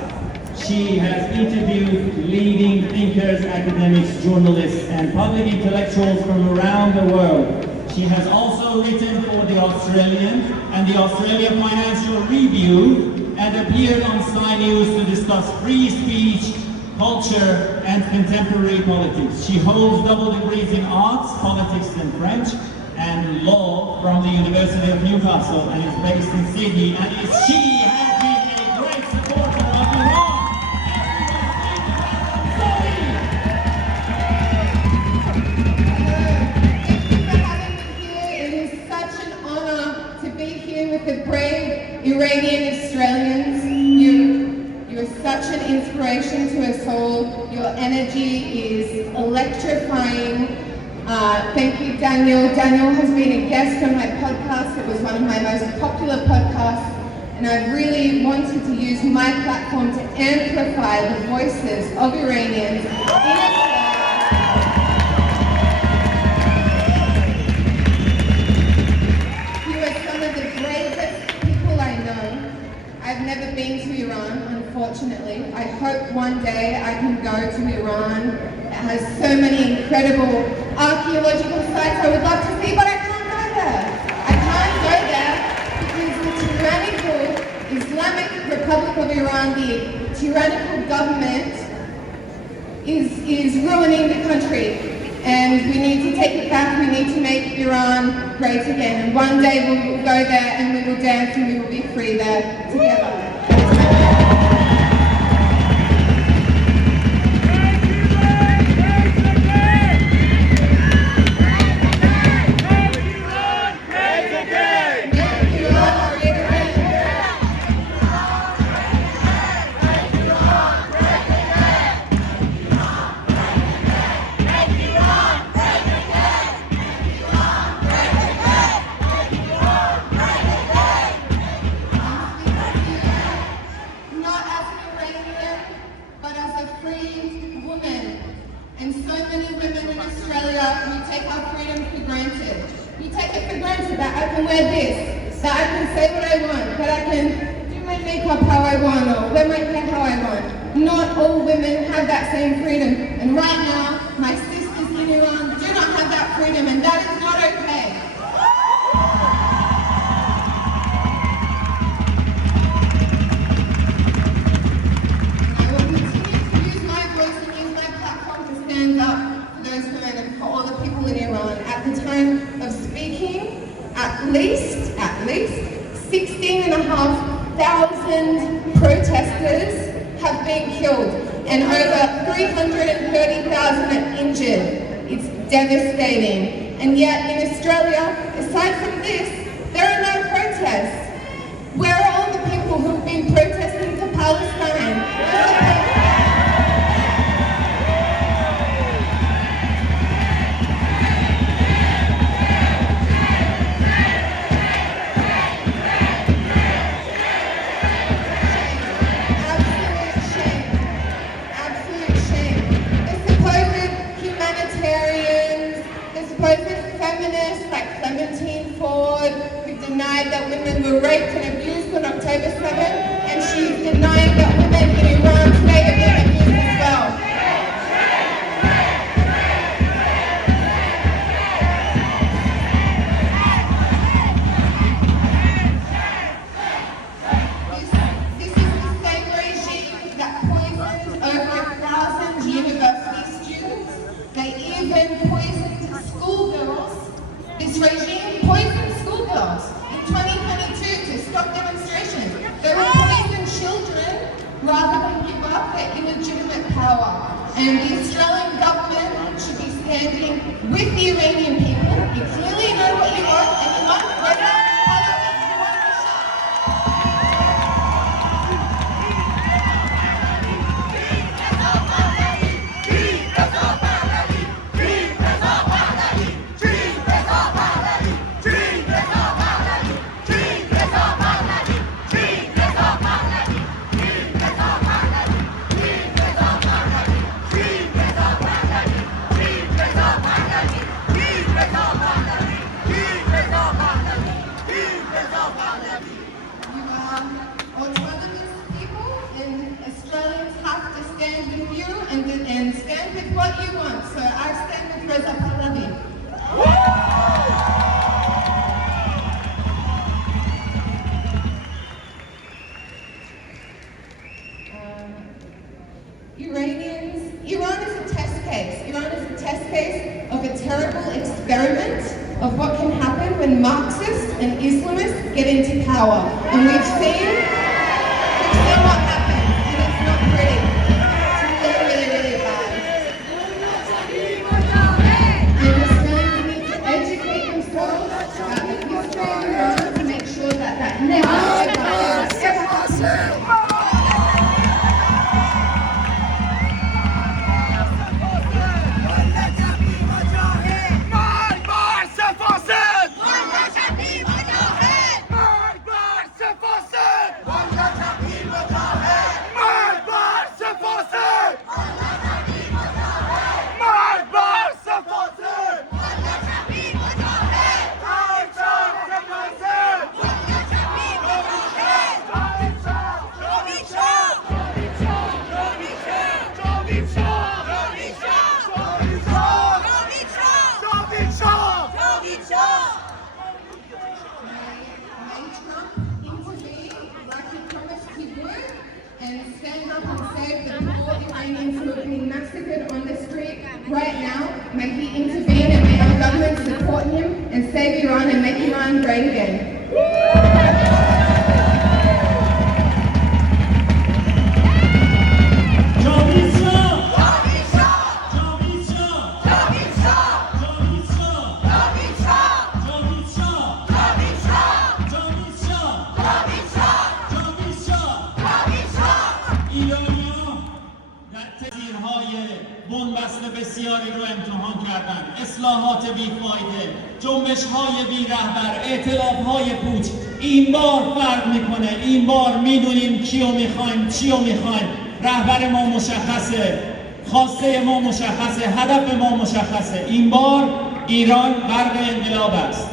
She has interviewed leading thinkers, academics, journalists and public intellectuals from around the world. She has also written for The Australian and the Australian Financial Review and appeared on Sky News to discuss free speech, culture and contemporary politics. She holds double degrees in arts, politics and French and law from the University of Newcastle and is based in Sydney, and she has been a great supporter of Iran. With the brave Iranian Australians, you are such an inspiration to us all. Your energy is electrifying. Thank you, Daniel. Daniel has been a guest on my podcast. It was one of my most popular podcasts, and I really wanted to use my platform to amplify the voices of Iranians in Australia. I've never been to Iran, unfortunately. I hope one day I can go to Iran. It has so many incredible archaeological sites I would love to see, but I can't go there. I can't go there because the tyrannical Islamic Republic of Iran, the tyrannical government, is ruining the country. And we need to take it back. We need to make Iran great again. And one day we will go there and we will dance and we will be free there together. can wear this, that I can say what I want, that I can do my makeup how I want or wear my hair how I want. Not all women have that same freedom. And right now, my sisters in Iran do not have that freedom, and that is not okay. I will continue to use my voice and use my platform to stand up for those women and for all the people in Iran. At the time of speaking, at least 16,500 protesters have been killed and over 330,000 injured. It's devastating. And yet in Australia, aside from this, there are no protests. Where are all the people who've been protesting for Palestine? That women were raped and abused on October 7th, and she's denying that women in Iran today are being abused as well. This is the same regime that poisoned over 1,000 university students. They even poisoned schoolgirls. This regime poisoned schoolgirls. 2022 to stop demonstrations. They will poison children rather than give up their illegitimate power. And the Australian government should be standing with the Iranian people. You clearly know what you want, and you want Reza, and stand with what you want. So I stand with Reza Pahlavi. Iran is a test case. Iran is a test case of a terrible experiment of what can happen when Marxists and Islamists get into power. And we've seen what happens, and it's not pretty. And stand up and save the poor Iranians who have been massacred on the street right now. May he intervene and may our government support him and save Iran and make Iran great again. بنبسته بسیاری رو امتحان کردن، اصلاحات بیفایده، جنبش‌های بی رهبر، ائتلاف‌های پوچ. این بار فرق میکنه، این بار میدونیم کیو میخوایم، چیو میخوایم. رهبر ما مشخصه، خواسته ما مشخصه، هدف ما مشخصه. این بار ایران غرق انقلاب است.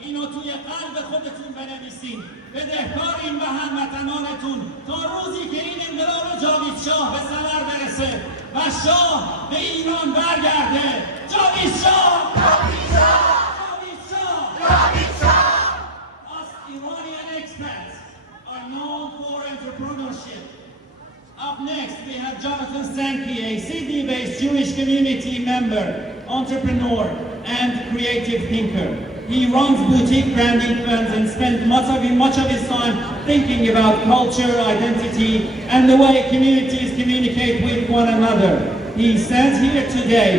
اینو توی قلب خودتون بنویسید. بدهکارین به هموطنانتون تا روزی که این انقلاب جاوید شاه به ثمر برسه و شاه به ایران برگرده. جاوید شاه! جاوید شاه! جاوید شاه! جاوید شاه! Us Iranian expats are known for entrepreneurship. Up next, we have Jonathan Sankey, a Sydney-based Jewish community member, entrepreneur, and creative thinker. He runs boutique branding firms and spends much of his time thinking about culture, identity, and the way communities communicate with one another. He stands here today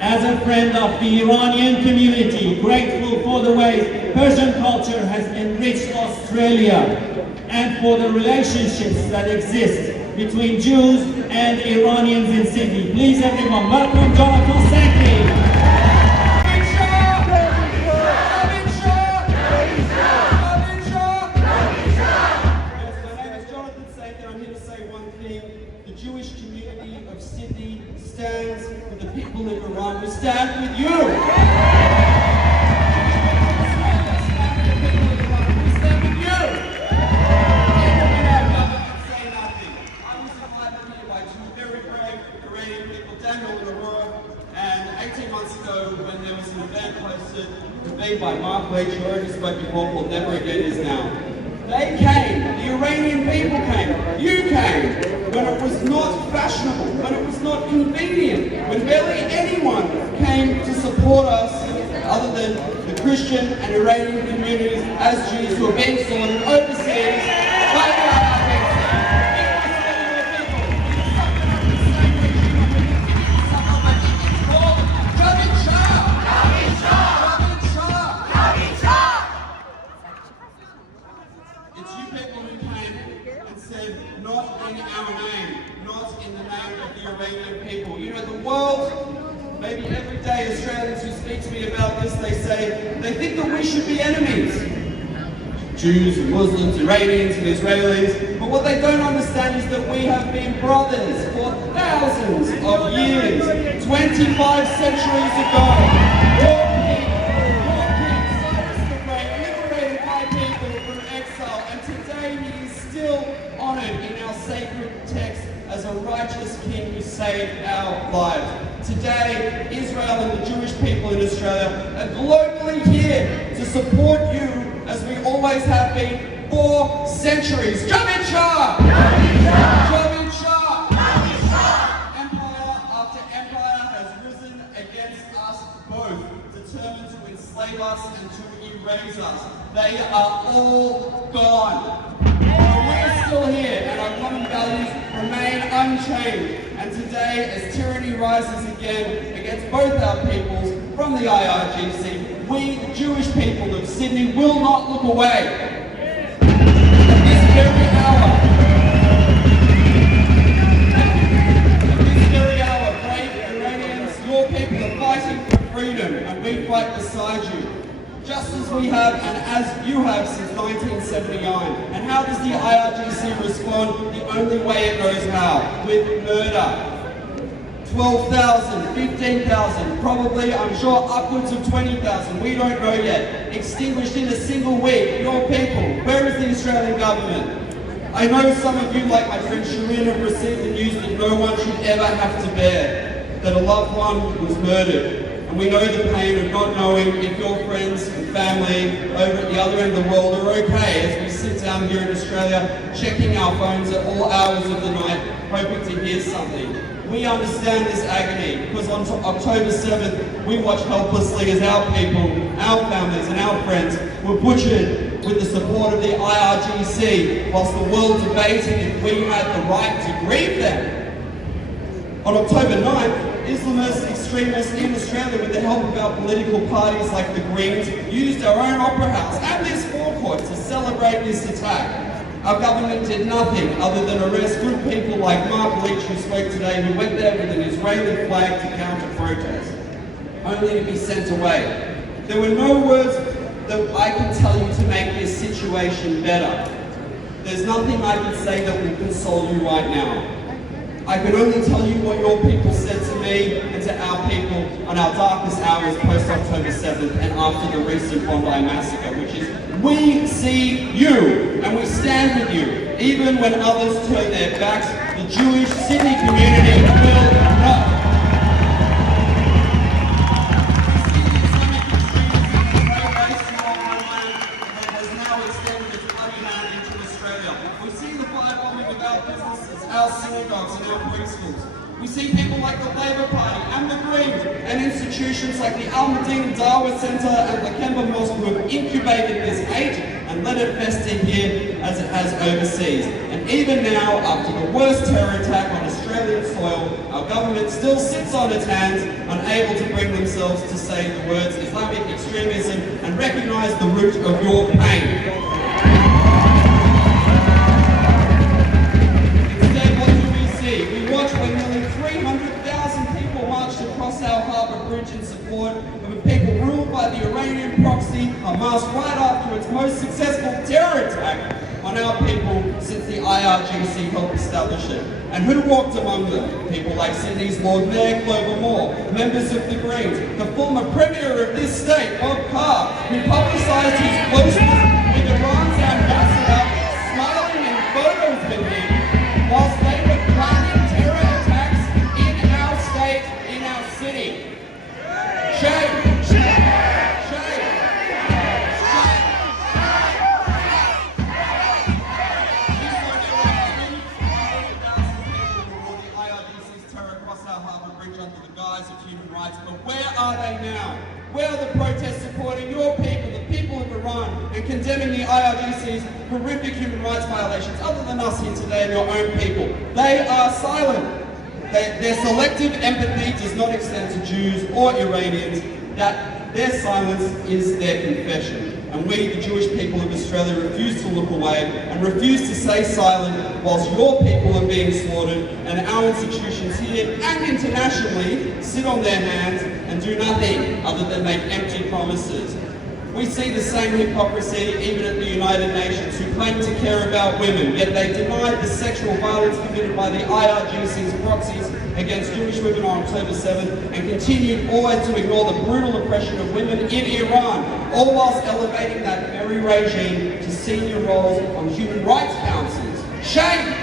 as a friend of the Iranian community, grateful for the way Persian culture has enriched Australia and for the relationships that exist between Jews and Iranians in Sydney. Please everyone, welcome Jonathan Sankey. The Jewish community of Sydney stands with the people of Iran. We stand with you. We stand with you. Say nothing. I was invited here by two very brave Iranian people, Daniel and Aurora, and 18 months ago when there was an event hosted, convened by Mark Leach, who already spoke before, called Never Again Is Now. They came, the Iranian people came, you came, when it was not fashionable, when it was not convenient, when barely anyone came to support us other than the Christian and Iranian communities as Jews who are being slaughtered overseas by the not in our name, not in the name of the Iranian people. You know, the world, maybe every day Australians who speak to me about this, they say, they think that we should be enemies. Jews and Muslims, Iranians and Israelis. But what they don't understand is that we have been brothers for thousands of years, 25 centuries ago. Your king, Cyrus the Great, liberated my people from exile, and today he is still honored in our sacred text as a righteous king who saved our lives. Today, Israel and the Jewish people in Australia are globally here to support you as we always have been for centuries. Javid Shah! Javid Shah! Javid Shah! Javid Shah! Empire after empire has risen against us both, determined to enslave us and to erase us. They are all gone. We're still here and our common values remain unchanged. And today, as tyranny rises again against both our peoples from the IRGC, we, the Jewish people of Sydney, will not look away. At this very hour, brave Iranians, your people are fighting for freedom, and we fight beside you. Just as we have and as you have since 1979. And how does the IRGC respond? The only way it knows how, with murder. 12,000, 15,000, probably, I'm sure, upwards of 20,000, we don't know yet, extinguished in a single week. Your people, where is the Australian government? I know some of you, like my friend Shireen, have received the news that no one should ever have to bear, that a loved one was murdered. And we know the pain of not knowing if your friends and family over at the other end of the world are okay as we sit down here in Australia, checking our phones at all hours of the night, hoping to hear something. We understand this agony because on October 7th, we watched helplessly as our people, our families and our friends were butchered with the support of the IRGC whilst the world debated if we had the right to grieve them. On October 9th, Islamist extremists in Australia, with the help of our political parties like the Greens, used our own opera house and this forecourt to celebrate this attack. Our government did nothing other than arrest good people like Mark Leach, who spoke today, who went there with an Israeli flag to counter protest, only to be sent away. There were no words that I can tell you to make this situation better. There's nothing I can say that will console you right now. I can only tell you what your people said to me and to our people on our darkest hours post-October 7th and after the recent Bondi massacre, which is, we see you and we stand with you. Even when others turn their backs, the Jewish Sydney community will not. Our synagogues and our preschools. We see people like the Labour Party and the Greens and institutions like the Al-Madin Dawa Centre and the Kemba Mosque who have incubated this hate and let it fester here as it has overseas. And even now, after the worst terror attack on Australian soil, our government still sits on its hands, unable to bring themselves to say the words Islamic extremism and recognise the root of your pain. When nearly 300,000 people marched across our harbour bridge in support of a people ruled by the Iranian proxy Hamas right after its most successful terror attack on our people since the IRGC helped establish it. And who walked among them? People like Sydney's Lord Mayor Clover Moore, members of the Greens, the former Premier of this state, Bob Carr, who publicised his closeness with Iran's ambassador, smiling in photos with him, whilst they were planning are they now? Where are the protests supporting your people, the people of Iran, and condemning the IRGC's horrific human rights violations, other than us here today and your own people? They are silent. Their selective empathy does not extend to Jews or Iranians. That their silence is their confession. And we, the Jewish people of Australia, refuse to look away and refuse to stay silent whilst your people are being slaughtered and our institutions here and internationally sit on their hands and do nothing other than make empty promises. We see the same hypocrisy even at the United Nations, who claim to care about women, yet they denied the sexual violence committed by the IRGC's proxies against Jewish women on October 7th and continued always to ignore the brutal oppression of women in Iran, all whilst elevating that very regime to senior roles on human rights councils. Shame!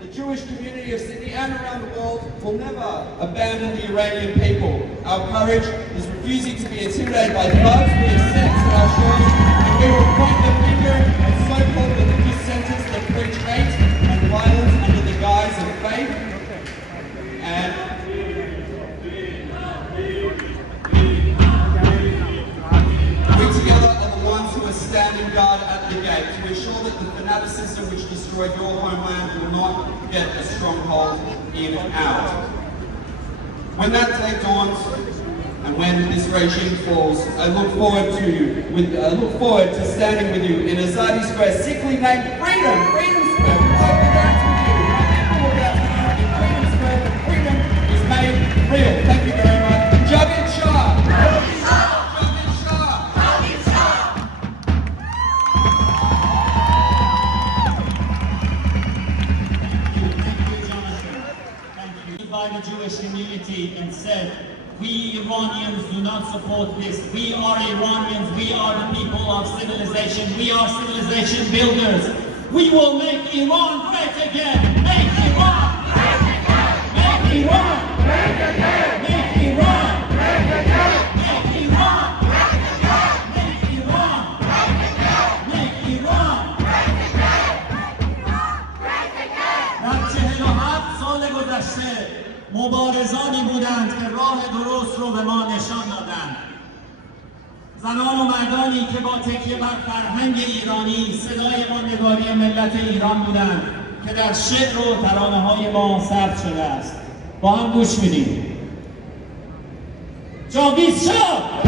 The Jewish community of Sydney and around the world will never abandon the Iranian people. Our courage is refusing to be intimidated by thugs we have sent to our shores, and we will point the finger at so-called religious centres that preach hate and violence under the guise of faith. And we together are the ones who are standing guard at the gate to ensure that the fanaticism which destroyed your homeland will not get a stronghold in ours. When that day dawns and when this regime falls, I look forward to standing with you in Azadi Square, sickly named Freedom Square. I'll be there with you. People will be out in Freedom Square. Freedom is made real. Thank you very much. Javid Shah. By the Jewish community and said, we Iranians do not support this. We are Iranians. We are the people of civilization. We are civilization builders. We will make Iran great again. Make Iran great again. Make Iran great again. Make Iran great again. Make Iran great again. Make Iran great again. Make Iran great again. در 47 سال گذشته مبارزانی بودند که راه درست رو به ما نشان دادند. زنان و مردانی که با تکیه بر فرهنگ ایرانی صدای ماندگاری ملت ایران بودند که در شعر و ترانه‌های ما ثبت شده است. با هم گوش میدیم. جاوید شاه!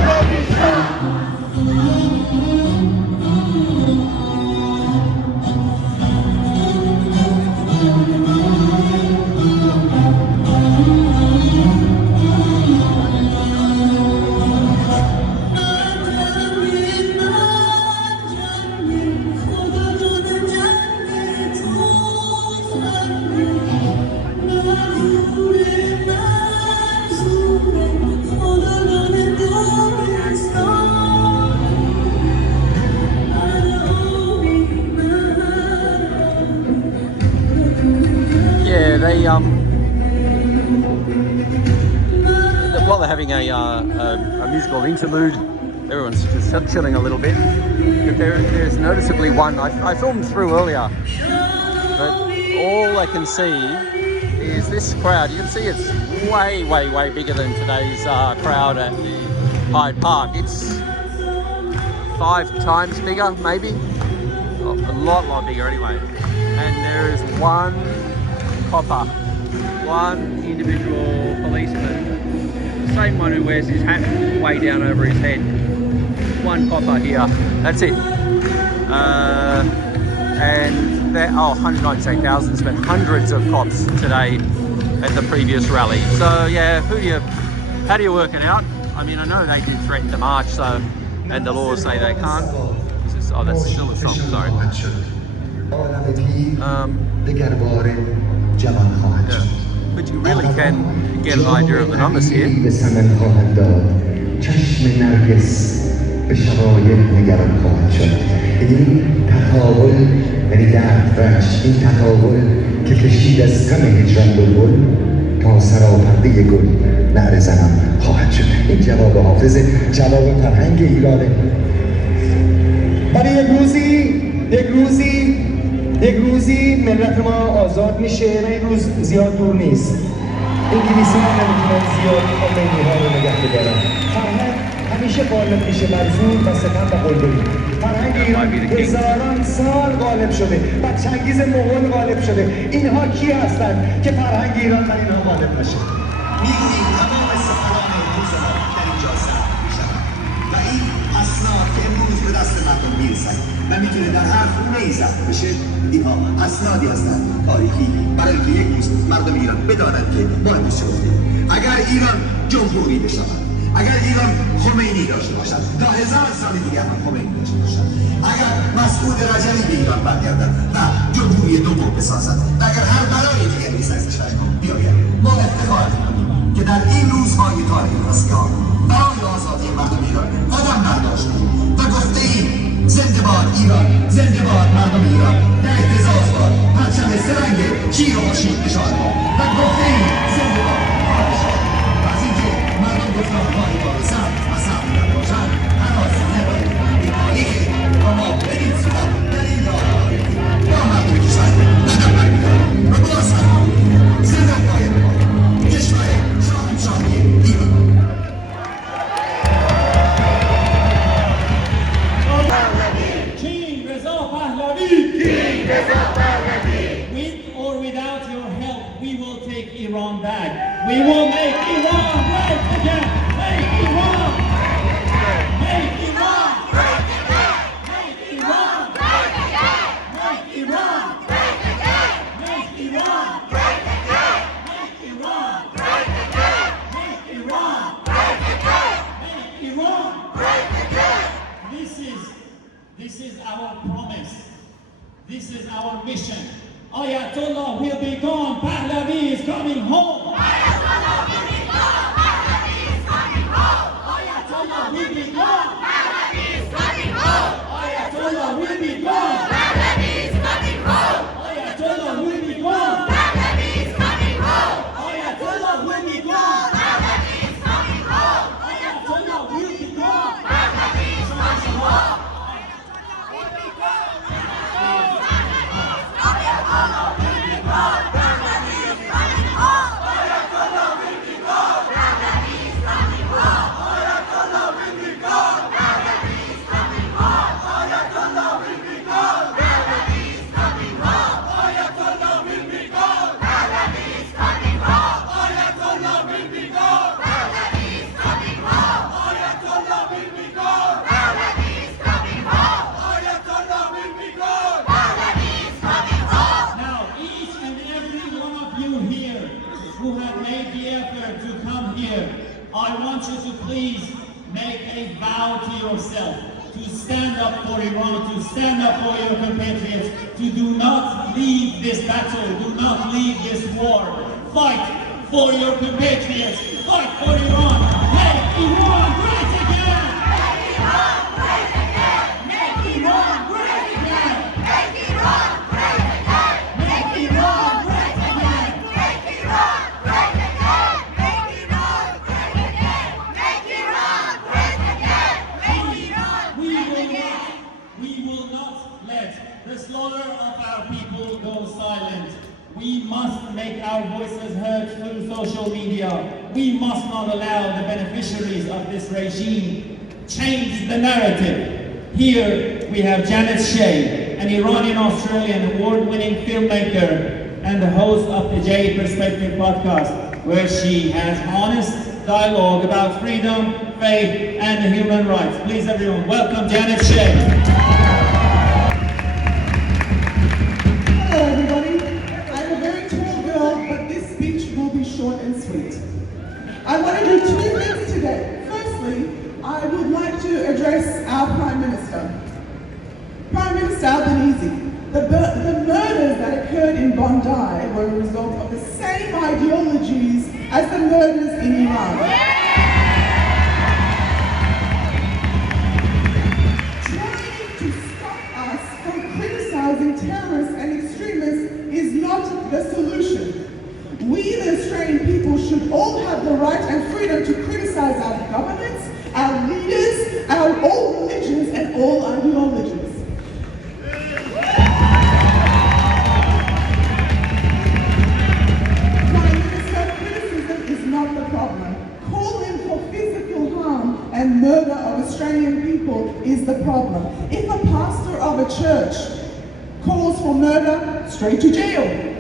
Yeah, while they're having a musical interlude, everyone's just chilling a little bit. But there's noticeably one I filmed through earlier, but all I can see is this crowd. You can see it's way bigger than today's crowd at the Hyde Park. It's 5 times bigger, maybe. A lot bigger anyway. And there is one copper, one individual policeman, the same one who wears his hat way down over his head. One copper here, that's it. And there, 198,000, spent hundreds of cops today at the previous rally. So yeah, how do you work it out? I mean, I know they did threaten to march, so, and the laws say they can't. That's still a song, sorry. Yeah. But you really can get an idea of the numbers here. به شقایق نگران خواهد شد. این تحول یعنی دردرش، این تحول که کشید از غم هجران بلبل تا سراپرده گل نعره زنم خواهد شد. این جواب حافظ، جواب فرهنگ ایرانه. برای یک روزی ملت ما آزاد میشه و این روز زیاد دور نیست. انگلیسی ها نمیتونن زیاد خمینی ها رو نگه بدارن. فرهنگ همیشه غالب میشه بر زور و ستم و قلدری. فرهنگ ایران هزاران سال غالب شده و چنگیز مغول غالب شده. اینها کی هستند که فرهنگ ایران بر اینها غالب نشه؟ میگوییم تمام سفران امروز ما در اینجا ثبت میشوند و این اسناد که امروز به دست مردم میرسد و میتونه در هر خونه ای ثبت بشه، اینها اسنادی هستند تاریخی برای اینکه یک روز مردم ایران بدانند که ما امروز چه گفتیم. اگر ایران جمهوری بشود، اگر ایران خمینی داشته باشد، تا 1000 سال دیگر هم خمینی داشته باشد، اگر مسعود رجبی به ایران برگردد و جمهوری دوم بسازد و اگر هر بلای دیگری سر کشور بیاید، ما افتخار می‌کنیم که در این روزهای تاریخی بسیار برای آزادی مردم ایران قدم برداشتیم و گفته‌ایم زنده باد ایران، زنده باد مردم ایران، در اعتزاز باد پرچم سه‌رنگ شیر و خورشید نشان باد و گفته‌ایم زنده باد پادشاه. و از اینکه مردم گفتار کاری با سر و صبر نباشند، هنوز نباید این تاریخی و ما بدین صورت در این راه با مردم کشور قدم برمی‌داریم و بازم زنده باید باد کشور شاهنشاهی ایران. With or without your help, we will take Iran back. We will make Iran great again. Make Iran great again. Make Iran great again. Make Iran great again. Make Iran great again. Make Iran great again. Make Iran great again. Make Iran great again. Make Iran great again. This is our promise. This is our mission. Ayatollah will be gone. Pahlavi is coming home. Ayatollah will be gone. Pahlavi is coming home. Ayatollah will be gone. Pahlavi is coming home. Ayatollah will be gone. Pahlavi is coming home. Ayatollah will be gone. Pahlavi is coming home. Ayatollah will be gone. Pahlavi is coming home. Ayatollah will be gone. Pahlavi is coming home. I want you to please make a vow to yourself to stand up for Iran, to stand up for your compatriots, to do not leave this battle, do not leave this war. Fight for your compatriots. fight for Iran. Make Iran great again. Make Iran great again. Make Iran great again. Make Iran great again. Make Iran great again. Make Iran great again. Make Iran great again. Make Iran great again. We will not let the slaughter of our people go silent. We must make our voices heard through social media. We must not allow the beneficiaries of this regime change the narrative. Here we have Janet Shea, an Iranian-Australian award-winning filmmaker and the host of the J Perspective podcast, where she has honest dialogue about freedom, faith, and human rights. Please everyone, welcome Janet Shea. Hello everybody. I'm a very tall girl, but this speech will be short and sweet. I want to do two things today. Firstly, I would like to address our Prime Minister. Prime Minister Albanese, the murders that occurred in Bondi were a result of the same ideologies as the murders in Iran. Trying to stop us from criticizing terrorists and extremists is not the solution. We, the Australian people, should all have the right and freedom to criticize our governments, our leaders, all religions and all ideologies. Prime Minister, criticism is not the problem. Calling for physical harm and murder of Australian people is the problem. If a pastor of a church calls for murder, straight to jail.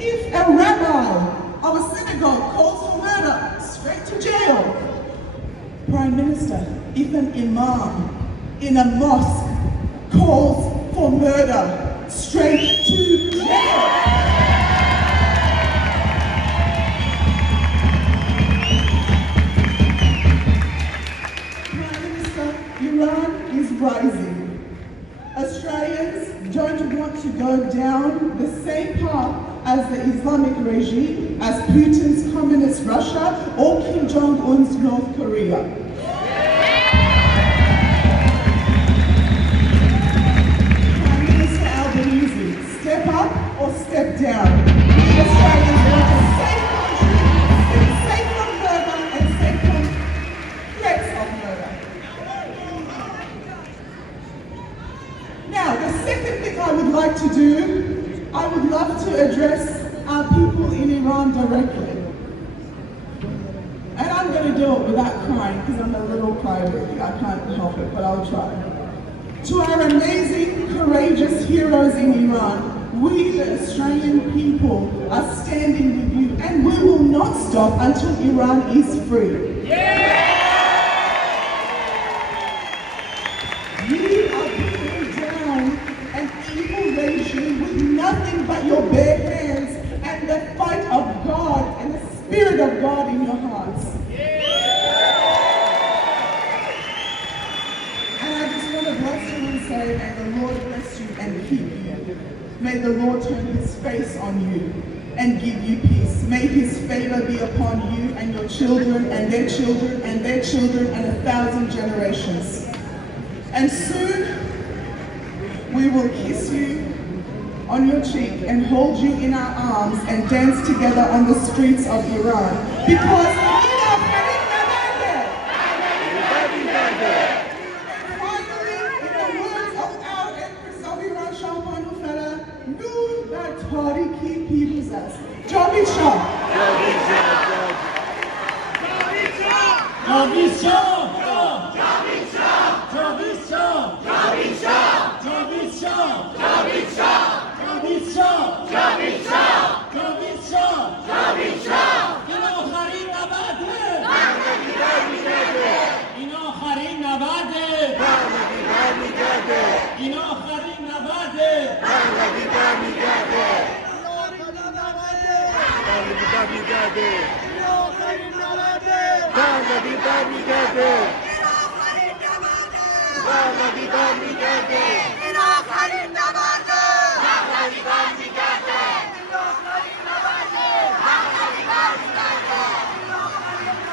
If a rabbi of a synagogue calls for murder, straight to jail. Prime Minister, if an imam in a mosque calls for murder, straight to jail. Prime Minister, Iran is rising. Australians don't want to go down the same path as the Islamic regime, as Putin's communist Russia or Kim Jong-un's North Korea. Prime Minister Albanese, step up or step down. Australians want a safe country, safe from murder and safe from threats of murder. Now, the second thing I would like to do, I would love to address our people in Iran directly. And I'm going to do it without crying because I'm a little crybaby. I can't help it, but I'll try. To our amazing, courageous heroes in Iran, we, the Australian people, are standing with you and we will not stop until Iran is free. You are putting down an evil regime with nothing but your bare hands and the fight of God and the Spirit of God in your hearts. And I just want to bless you and say, may the Lord bless you and keep you. May the Lord turn his face on you and give you peace. May his favor be upon you and your children and their children and their children and 1,000 generations. And soon, we will kiss you on your cheek and hold you in our arms and dance together on the streets of Iran. Because finally, in the words of our Empress of Iran, Shahbanu Farah, Noor dar Tariki Piruzas. Javid Shah. Javid Shah. Javid Shah. Javid Shah. Javid Shah. Javid Shah. Javid Shah. Javid Shah. Javid Shah. Javid Shah. Javid Shah. Javid Shah. Javid Shah. این آخرین نبرده. بغدادی برمیگرده. این آخرین نبرده. بغدادی برمیگرده. این آخرین نبرده. بغدادی برمیگرده. بغدادی برمیگرده. این آخرین نبرده. بغدادی برمیگرده. بغدادی برمیگرده. این آخرین نبرده. بغدادی برمیگرده. این آخرین نبرده. بغدادی برمیگرده. این آخرین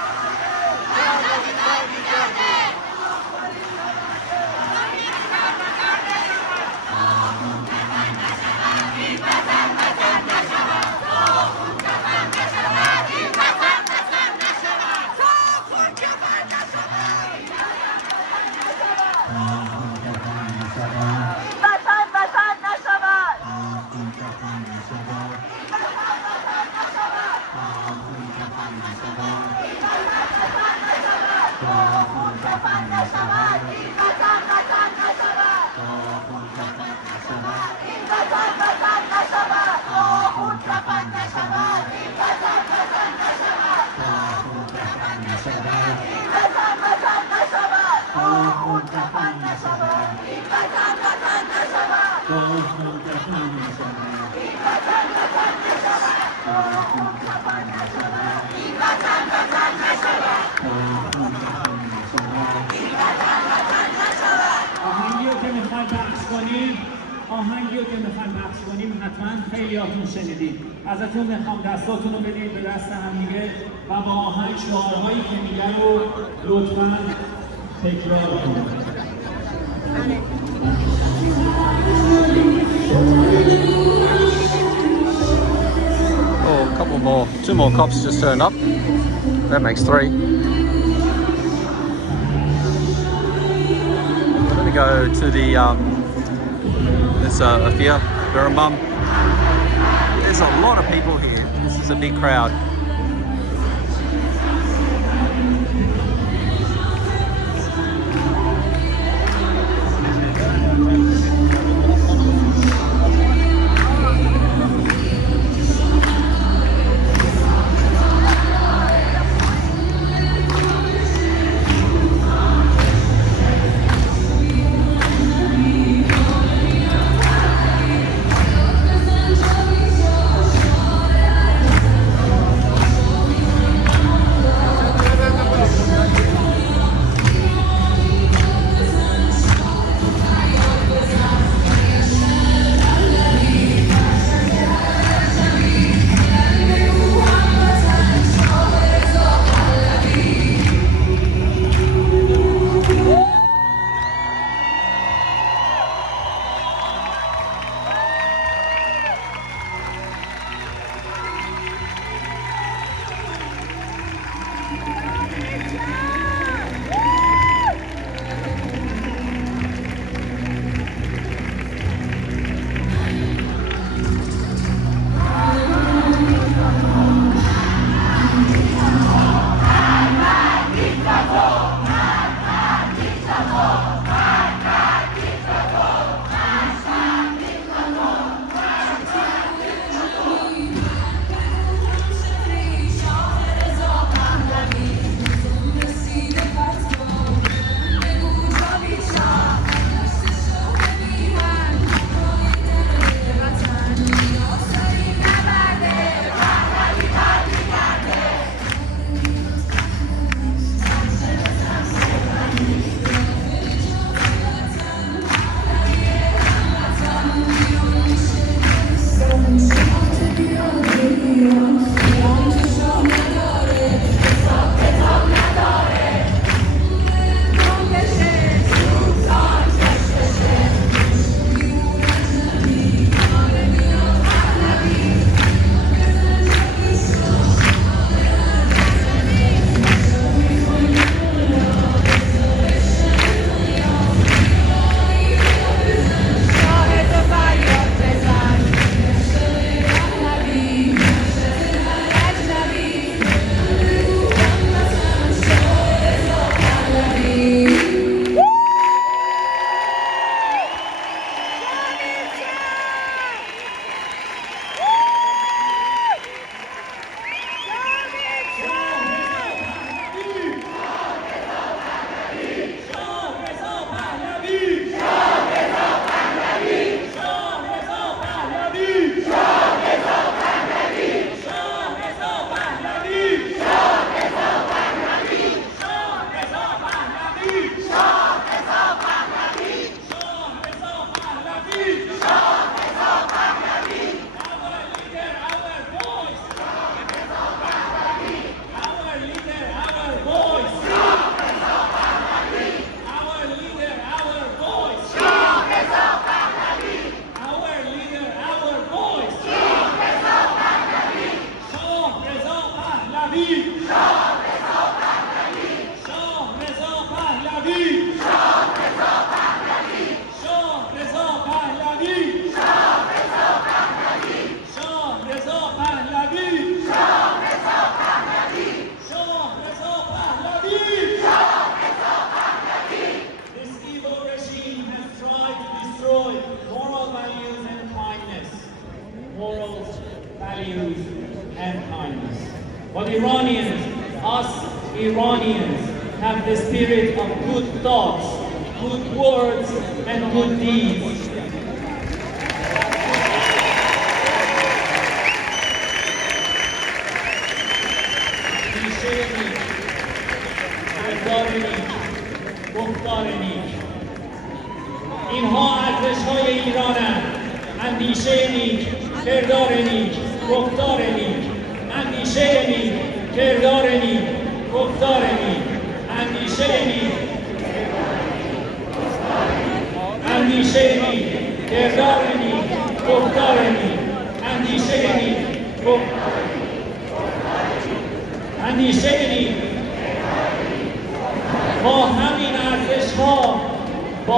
آهنگی رو که میخوایم پخش کنیم حتما خیلیاتون شنیدید. ازتون میخوام دستاتون رو بدید به دست همدیگه و با آهنگ شعارهایی که میگن رو لطفاً تکرار کنید. Oh, a couple more, 2 more cops just turned up. That makes 3. I'm gonna go to the there's a fear Biramum. There's a lot of people here. This is a big crowd. Iranians, us Iranians, have the spirit of good thoughts, good words, and good deeds. اینها ارزش‌های ایرانند. اندیشه نیک، کردار نیک، گفتار نیک. اندیشه نیک، کردار نیک، گفتار نیک. اندیشه نیک، اندیشه نیک، کردار نیک، گفتار نیک. اندیشه نیک، اندیشه نیک. با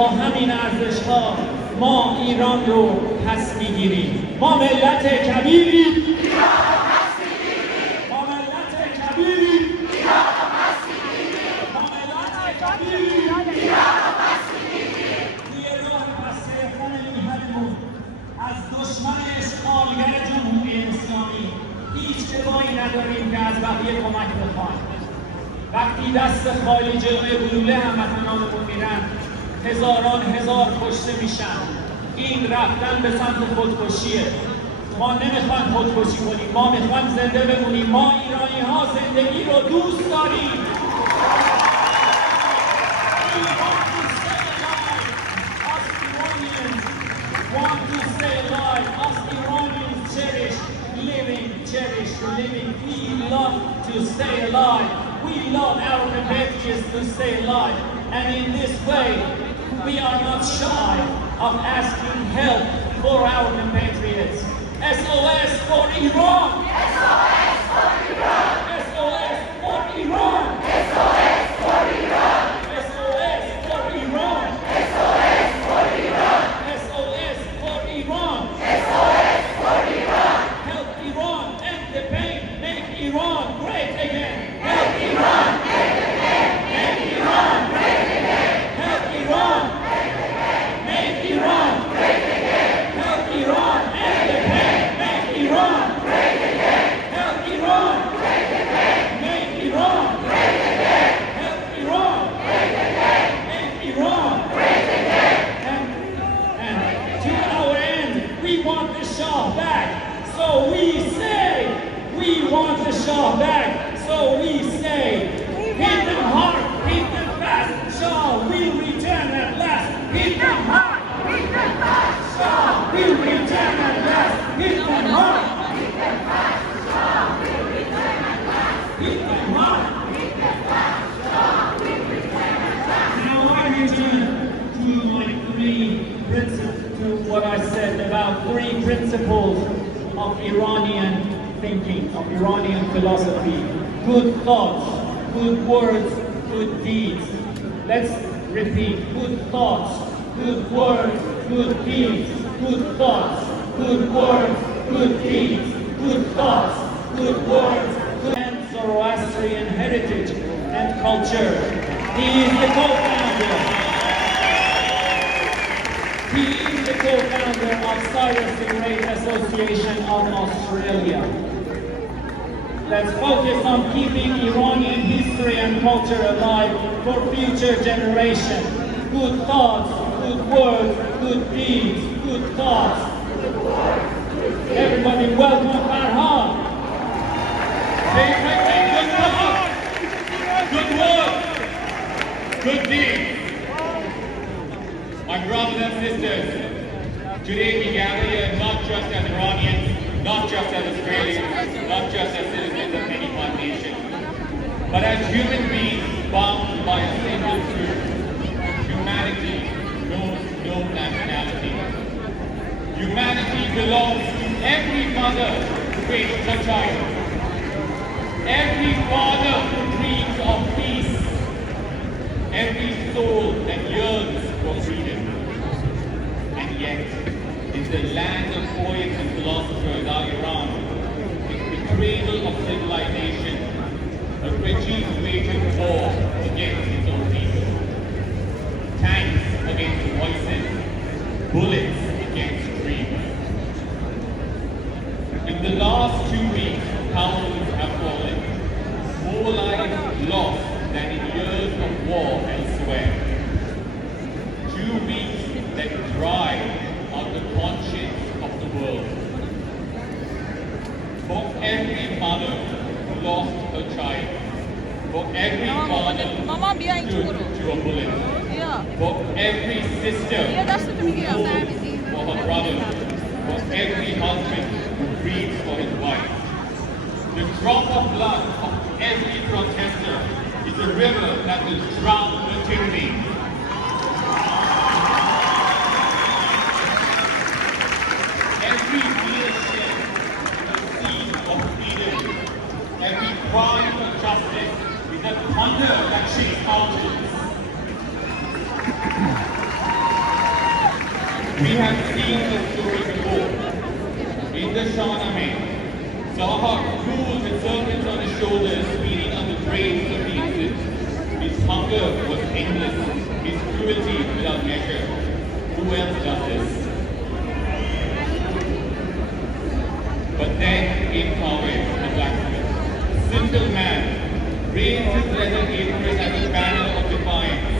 همین ارزش‌ها ما ایران رو پس میگیریم. ما ملت کبیریم. ما ملت کبیریم. ما ملت کبیریم. توی راه پس گرفتن میهنمون از دشمن اشغالگر جمهوری اسلامی هیچ روایی نداریم که از بقیه کمک بخوایم. وقتی دست خالی جلوی گلوله هموطنانمون میرن، هزاران هزار کشته میشن. این رفتن به سمت خودکشیه. ما نمیخوایم خودکشی کنیم، ما میخوایم زنده بمونیم. ما ایرانی ها زندگی رو دوست داریم. We love to stay alive. We love our compatriots to stay alive. And in this way, we are not shy of asking help for our compatriots. SOS for Iran! SOS for Iran! SOS for Iran! SOS for Iran! SOS for Iran! SOS for Iran! SOS for Iran! SOS for Iran! Help Iran end the pain, make Iran great again! Help Iran end the pain, make Iran great again! Help Iran make Iran great again! Help Iran end the pain, make Iran great again! Help Iran great again! Make Iran great again! Help Iran great again! Make Iran great again! And to our end, we want the Shah back. So we say, we want the Shah back. So we say, hit them hard, hit them fast. Shah will return at last. Hit them hard, hit them fast. Shah will return at last. Hit them hard, hit them fast. Shah will return at last. Hit them hard, hit them fast. Shah will return at last. Now I return to my three principles, to what I said about three principles of Iranian thinking, of Iranian philosophy. Good thoughts, good words, good deeds. Let's repeat. Good thoughts, good words, good deeds. Good thoughts, good words, good deeds. Good thoughts, good words, and Zoroastrian heritage and culture. He is the co-founder. He is the co-founder of Cyrus the Great Association of Australia. Let's focus on keeping Iranian history and culture alive for future generations. Good thoughts, good words, good deeds, good thoughts. Everybody welcome Farhan. Say good thoughts, good words, good deeds. My brothers and sisters, today we gather here not just as Iranians, not just as Australians, not just as citizens of any one nation, but as human beings bound by a single truth. Humanity knows no nationality. Humanity belongs to every mother who raises a child, every father who dreams of peace, every soul that yearns for freedom. And yet, in the land of poets and philosophers, our Iran, the cradle of civilization, a regime waging war against its own people. Tanks against voices, bullets against dreams. In the last 2 weeks, thousands have fallen, that drive on the conscience of the world. For every mother who lost her child, for every father stood to a bullet, for every sister who fought for her brother, for every husband who grieves for his wife. The drop of blood of every protester is a river that will drown the tyranny. Every leadership is a seed of freedom. Every cry for justice is a thunder that shakes mountains. We have seen this story before. In the Shahnameh, Zahar ruled with serpents on his shoulders, feeding on the brains of the innocent. His hunger was endless, his cruelty without measure. Who else does this? But then came Kaveh, the blacksmith. Simple man, raised his leather apron as a banner of defiance.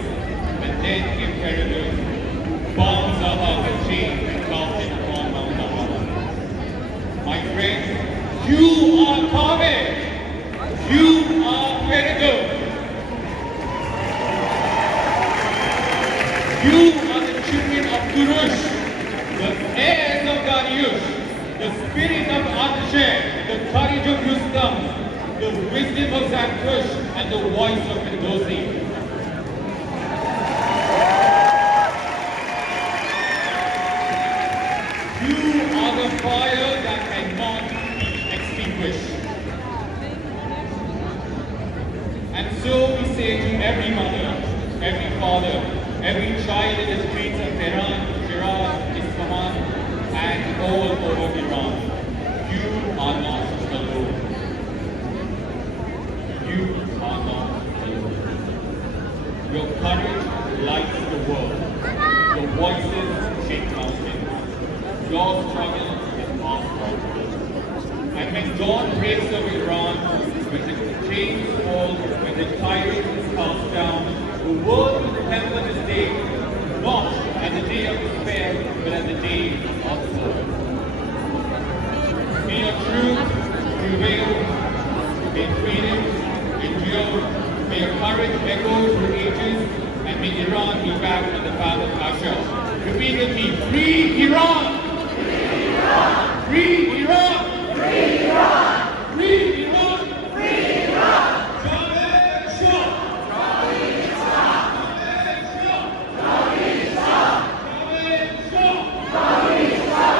And then came Peregrine, bound Zahar with chains and cast him upon Mount Zahara. My friends, you are Kaveh. You are Peregrine. You are the children of Kurush, the heirs of Dariush, the spirit of Adshe, the courage of Rustam, the wisdom of Zaktush, and the voice of Ferdowsi. You are the fire that cannot be extinguished. And so we say to every mother, every father, every child in the streets of Tehran, Shiraz, Isfahan, and all over Iran, you are not alone. You are not alone. Your courage lights the world. Your voices shake mountains. Your struggle is powerful. And when dawn breaks over Iran, when the chains fall, when the tyrant is cast down, the world will remember this day, not as a day of despair, but as a day of hope. May your truth prevail, may freedom endure, may your courage echo through ages, and may Iran be back on the path of Asha. Repeat with me, free Iran! Free Iran! Free Iran! Free Iran! Free Iran! Jawed Shah! Jawed Shah! Jawed Shah! Jawed Shah! Jawed Shah!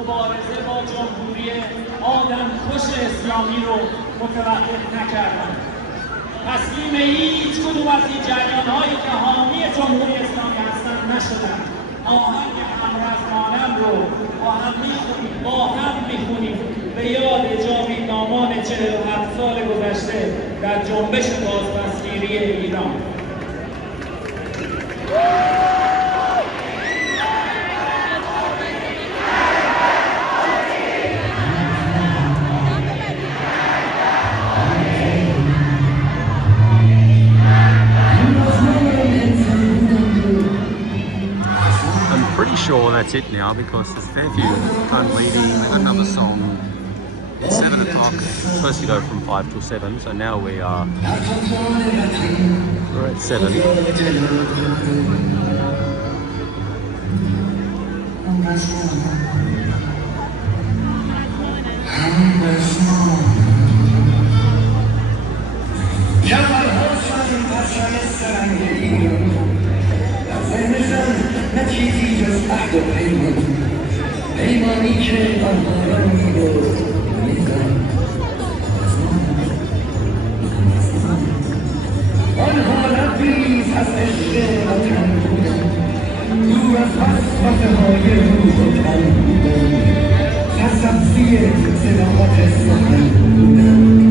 مبارزه با جمهوری آدمکش اسلامی رو متوقف نکردند. تسلیم هیچ کدوم از این جریان‌هایی که حامی جمهوری اسلامی هستند نشدند. آهنگ همرزمانم رو با هم میخونیم به یاد جاویدنامان 47 سال گذشته در جنبش بازپسگیری ایران. Pretty sure that's it now because there's a fair few current leaving. They've got another song at 7 o'clock. It's supposed to go from 5 till 7, so now we're at 7. نه چیزی جز عهد و پیمانی که آنها را می‌برد می‌زد. آنها لبریز از عشق وطن بودند، دور از وسوسه‌های روح و تن بودند، سرسبزی صداقت سخن بودند.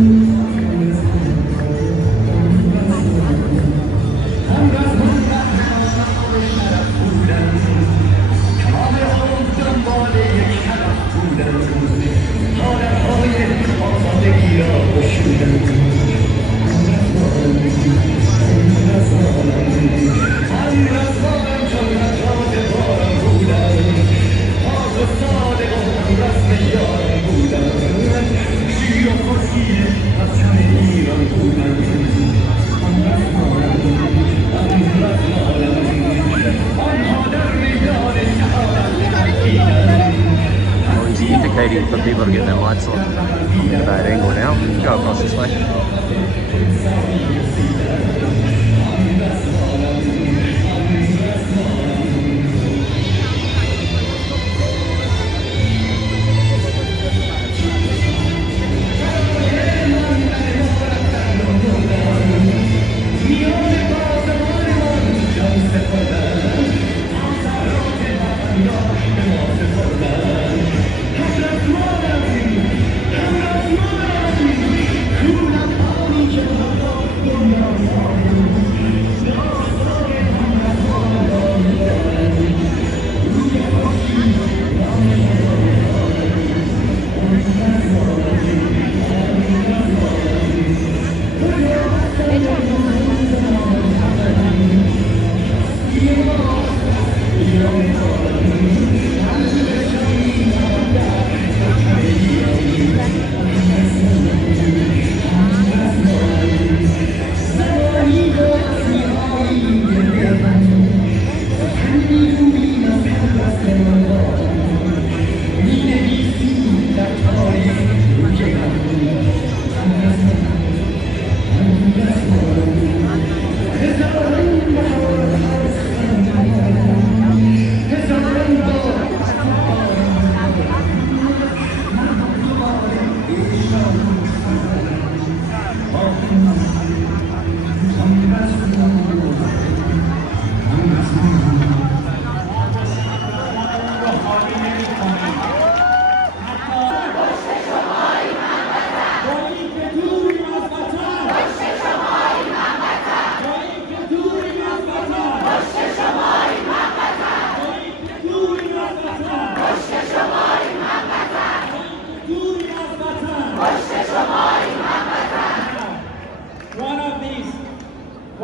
Indicating for people to get their lights on. At a bad angle now. Go across this way.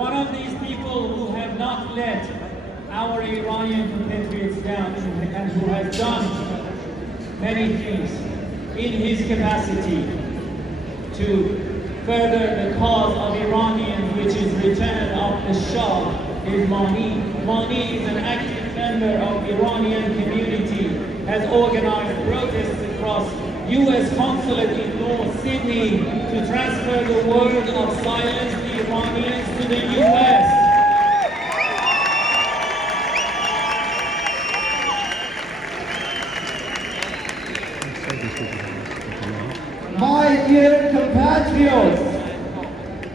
One of these people who have not let our Iranian compatriots down and who has done many things in his capacity to further the cause of Iranians, which is return of the Shah, is Mani. Mani is an active member of Iranian community, has organized protests across U.S. consulate in North Sydney to transfer the word of silence the Iranians to the U.S. My dear compatriots,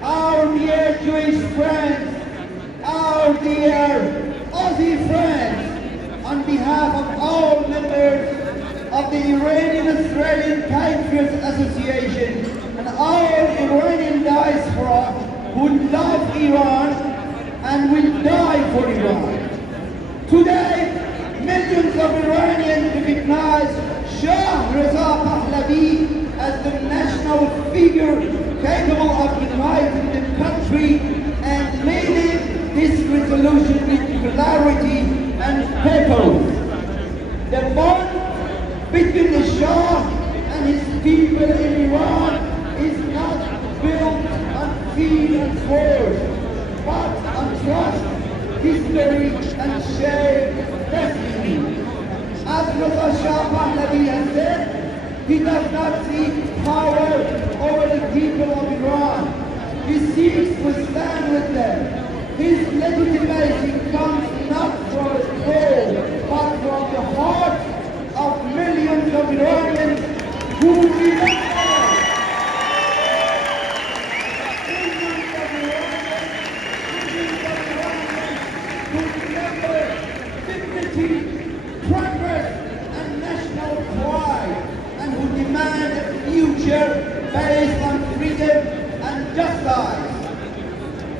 our dear Jewish friends, our dear Aussie friends, on behalf of all members of the Iranian Australian Patriots Association and all Iranian diaspora who love Iran and will die for Iran. Today, millions of Iranians recognize Shah Reza Pahlavi as the national figure capable of uniting the country and leading this resolution with clarity and purpose. The bond between the Shah and his people in Iran is not built on fear and force, but on trust, history, and shared destiny. As Reza Shah Pahlavi has said, he does not seek power over the people of Iran. He seeks to stand with them. His legitimacy comes not from a throne, but from the hearts of millions of Iranians who remember. Based on freedom and justice.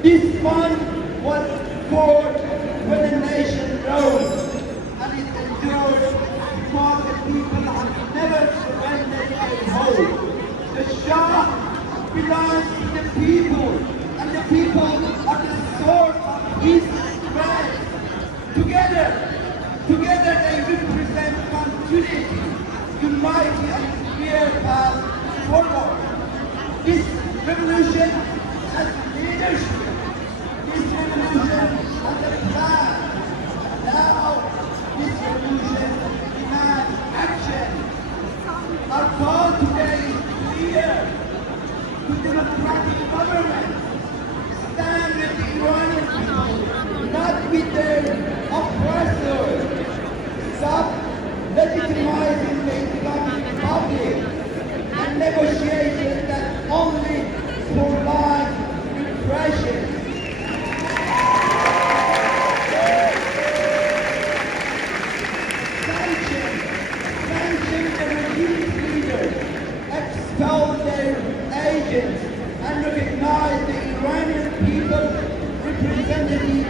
This fund was forged when the nation rose, and it endures because the people have never surrendered their hope. The Shah belongs to the people, and the people are the source of his strength. Together they represent continuity, unity, and clear path forward. This revolution has leadership. This revolution has a plan. And now this revolution demands action. Our call today is clear. To democratic government. Stand with the Iranian people, not with their oppressors. Stop legitimizing the Islamic Republic and negotiations that only prolong repression. Sanction the regime leaders, expel their agents, and recognize the Iranian people representative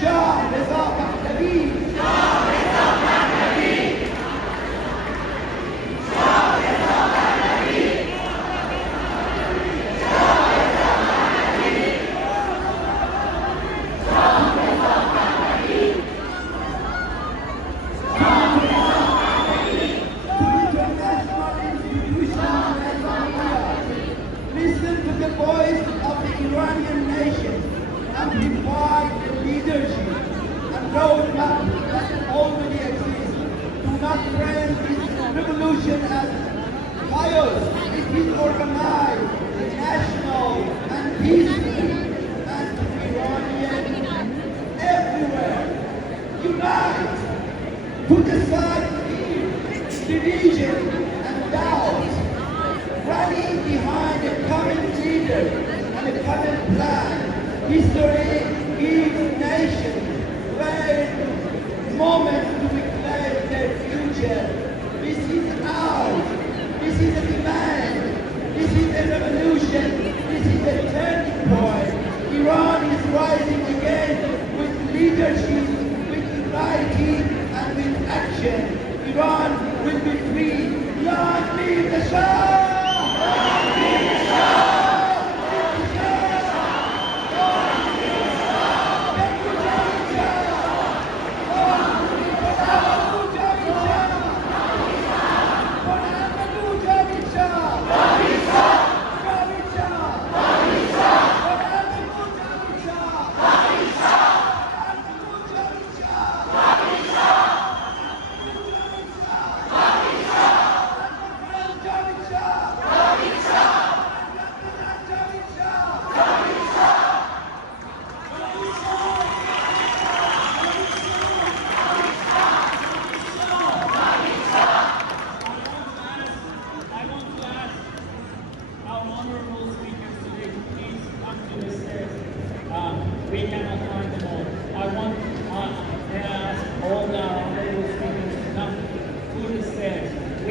Shah Reza Pahlavi. Shah Reza Pahlavi. Shah Reza Pahlavi. Shah Reza Pahlavi. Shah Reza Pahlavi. Shah Reza Pahlavi. To international institutions and media, listen to the voice of the Iranian nation, amplify the leadership and roadmap that already exists. Do not frame this revolution as chaos. It is organized, national, and peaceful, and Iranians everywhere. Unite! Put aside fear, division, and doubt. Rally behind a common leader and a common plan. History gives nations rare moments to declare their future. This is ours. This is a demand. This is a revolution. This is a turning point. Iran is rising again with leadership, with unity, and with action. Iran will be free. Long live the Shah! Long live the Shah!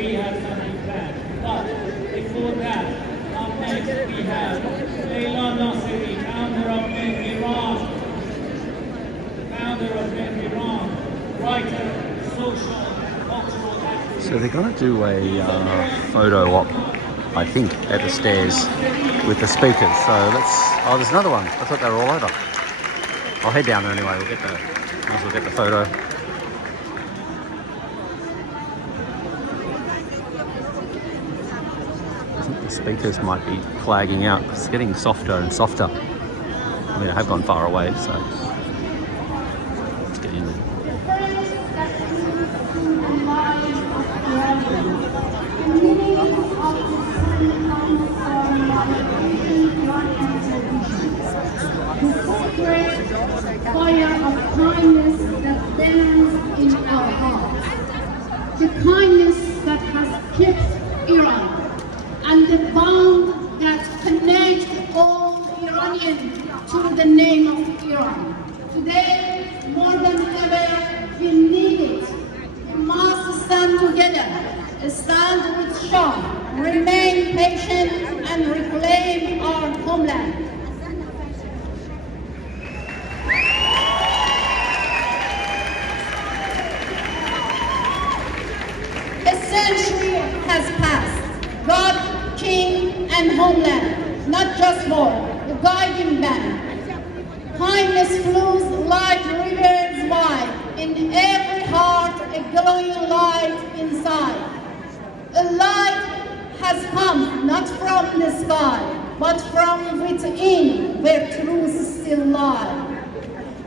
we had something planned. But before that, up next we have Lion and Sun Iranian, founder of MehrEran, writer, social, cultural activist. So they're going to do a photo op, I think, at the stairs with the speakers. So let's. Oh, there's another one. I thought they were all over. I'll head down there anyway. Might as well get the photo. I think the speakers might be flagging out. It's getting softer and softer. I mean, I have gone far away, so let's get in there. Fire of kindness that burns in our hearts. The kindness that has kept Iran and the bond that connects all Iranians to the name of Iran. Today, more than ever, we need it. We must stand together, stand with Shah, remain patient and reclaim our homeland. A century has passed. God, King, and homeland, not just war, the guiding band. Kindness flows like rivers wide, in every heart a glowing light inside. A light has come not from the sky, but from within, where truth still lies.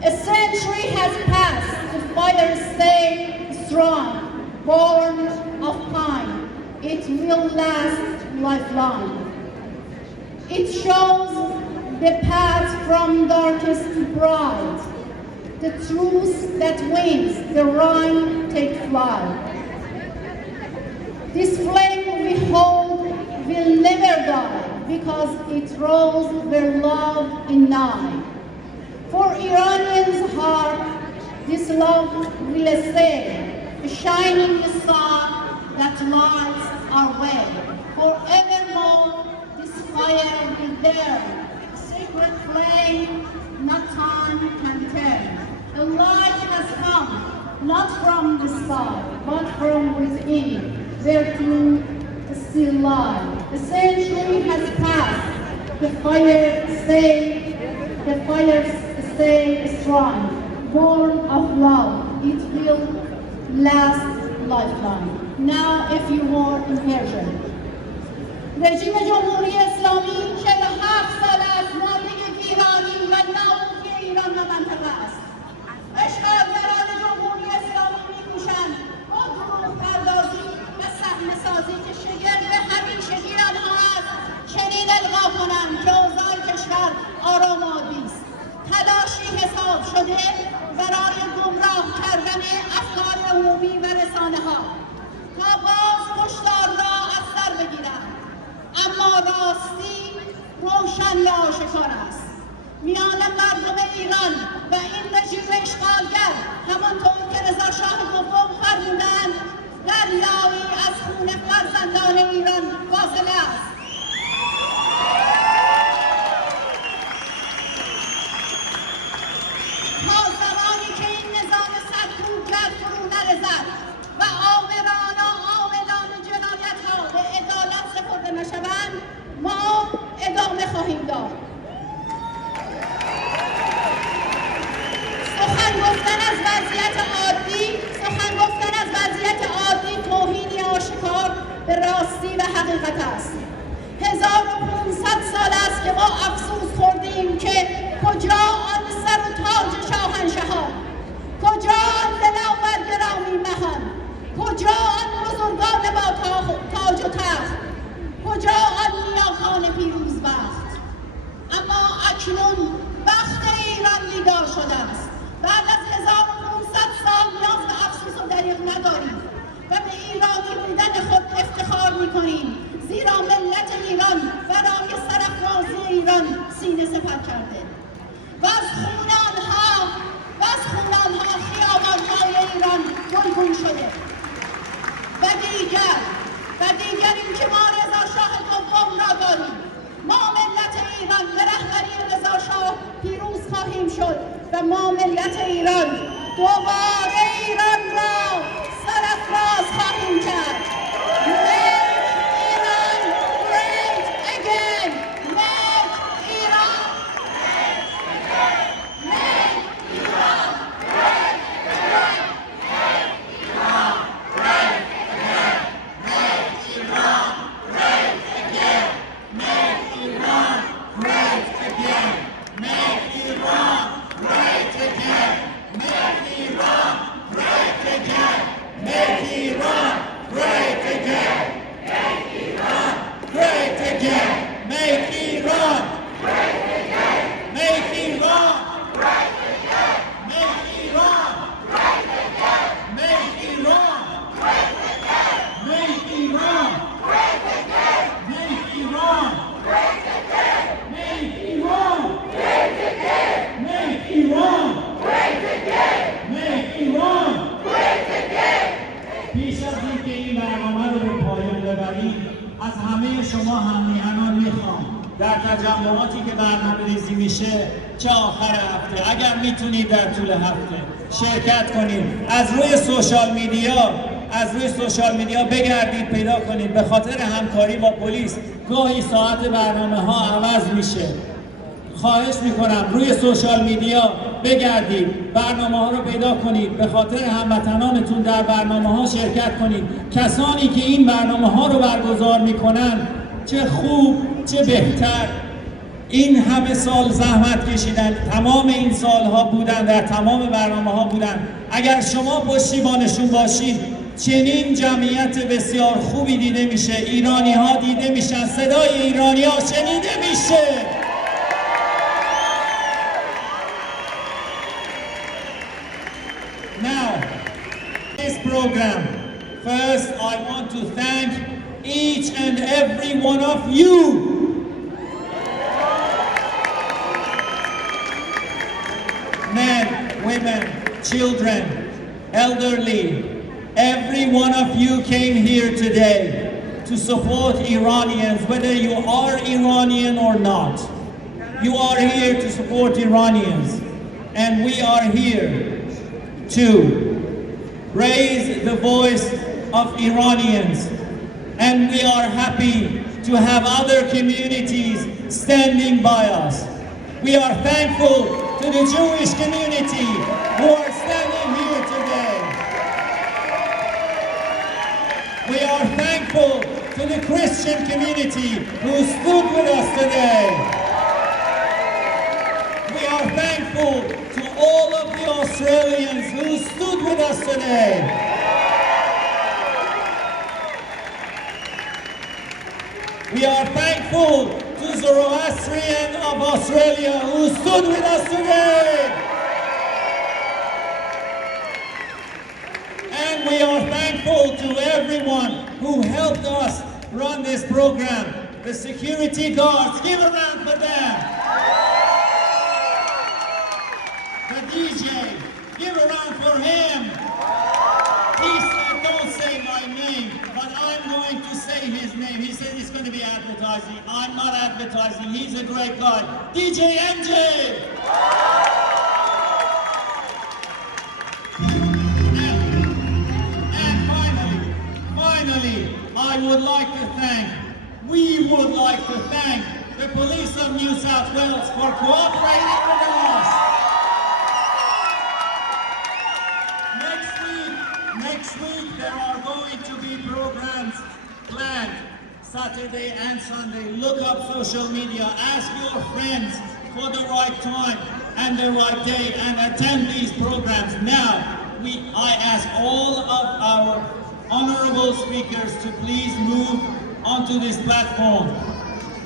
A century has passed, the fire stayed strong, born of pine. It will last lifelong. It shows the path from darkest to bright, the truth that wins, the Rhine take flight. This flame we hold will never die, because it rose where love ignites. For Iranians' heart, this love will stay, a shining star that lights our way. Forevermore, this fire will burn, a sacred flame not time can turn. The light has come, not from the sky, but from within, where truth still lies. The century has passed, the fire stays strong, born of love. It will last lifelong. Now a few more in Persian. رژیم جمهوری اسلامی 47 سال است نابغه ایرانی و نابغه ایران و منطقه است. اشغالگران جمهوری اسلامی می‌کوشند با دروغ پردازی و صحنه‌سازی که شگرد همیشگی آنها است چنین القا کنند که اوضاع کشور آرام و عادی است. تلاشی حساب شده برای گمراه کردن افکار عمومی و رسانه‌ها تا باز هشدار را از سر بگیرند. اما راستی روشن و آشکار است. میان مردم ایران و این رژیم اشغالگر همانطور که رضا شاه دوم فرمودند دریایی از خون فرزندان ایران فاصله است. تا زمانی که این نظام سرکوبگر فرو نرسد و عاملان جنایت‌ها به عدالت سپرده نشوند ما ادامه خواهیم داد. سخن گفتن از وضعیت عادی توهینی آشکار به راستی و حقیقت است. 1500 سال است که ما افسوس خوردیم که کجا آن سر و تاج شاهنشاهان، کجا آن دلاور گرامی مهان، کجا آن بزرگان با تاج و تخت، کجا آن نیاکان پیروزبخت. اما اکنون وقت ایران بیدار شده است. بعد از 1500 سال نیاز به افسوس و دریغ نداریم و به ایرانی بودن خود افتخار میکنیم، زیرا ملت ایران برای سرافرازی ایران سینه سپر کرده و از خون آنها خیابان‌های ایران گلگون شده و دیگر و دیگر اینکه ما رضا شاه دوم را داریم. ما ملت ایران به رهبری رضا شاه پیروز خواهیم شد و ما ملت ایران دوباره ایران را سرافراز خواهیم کرد. از همه شما هم‌میهنان میخوام در تجمعاتی که برنامه‌ریزی میشه چه آخر هفته اگر میتونید در طول هفته شرکت کنید، از روی سوشال میدیا بگردید پیدا کنید. به خاطر همکاری با پلیس گاهی ساعت برنامه ها عوض میشه. خواهش میکنم روی سوشال میدیا بگردید، برنامه ها رو پیدا کنید، به خاطر هموطنانتون در برنامه ها شرکت کنید. کسانی که این برنامه ها رو برگزار میکنن چه خوب چه بهتر این همه سال زحمت کشیدن، تمام این سالها بودن، در تمام برنامه ها بودن. اگر شما پشتیبانشون باشید چنین جمعیت بسیار خوبی دیده میشه، ایرانی ها دیده میشن، صدای ایرانی ها شنیده میشه. Now, this program, first I want to thank each and every one of you. Men, women, children, elderly, every one of you came here today to support Iranians, whether you are Iranian or not. You are here to support Iranians, and we are here to raise the voice of Iranians, and we are happy to have other communities standing by us. We are thankful to the Jewish community who are standing here today. We are thankful to the Christian community who stood with us today. We are thankful to all of the Australians who stood with us today. We are thankful to Zoroastrian of Australia who stood with us today. And we are thankful to everyone who helped us run this program. The security guards, give a round for them. The DJ, give a round for him. He said, don't say my name, but I'm going to say his name. He said it's going to be advertising. I'm not advertising. He's a great guy. DJ MJ. And finally, I would like to thank, we would like to thank the police of New South Wales for cooperating with us. Next week there are going to be programs planned, Saturday and Sunday. Look up social media, ask your friends for the right time and the right day and attend these programs. Now, I ask all of our honorable speakers to please move onto this platform.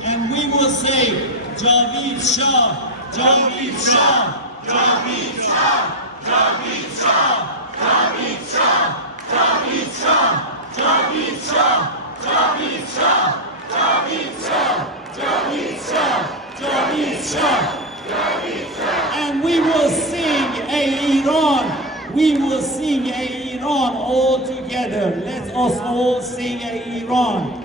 And we will say, Javeed Shah, Javeed Shah, Javeed Shah, Javeed Shah, Javeed Shah, Javeed Shah, Javeed Shah, Javeed Shah, Javeed Shah, Javeed Shah, Javeed Shah, Javeed Shah. And we will sing a Iran all together. Let us all sing a Iran.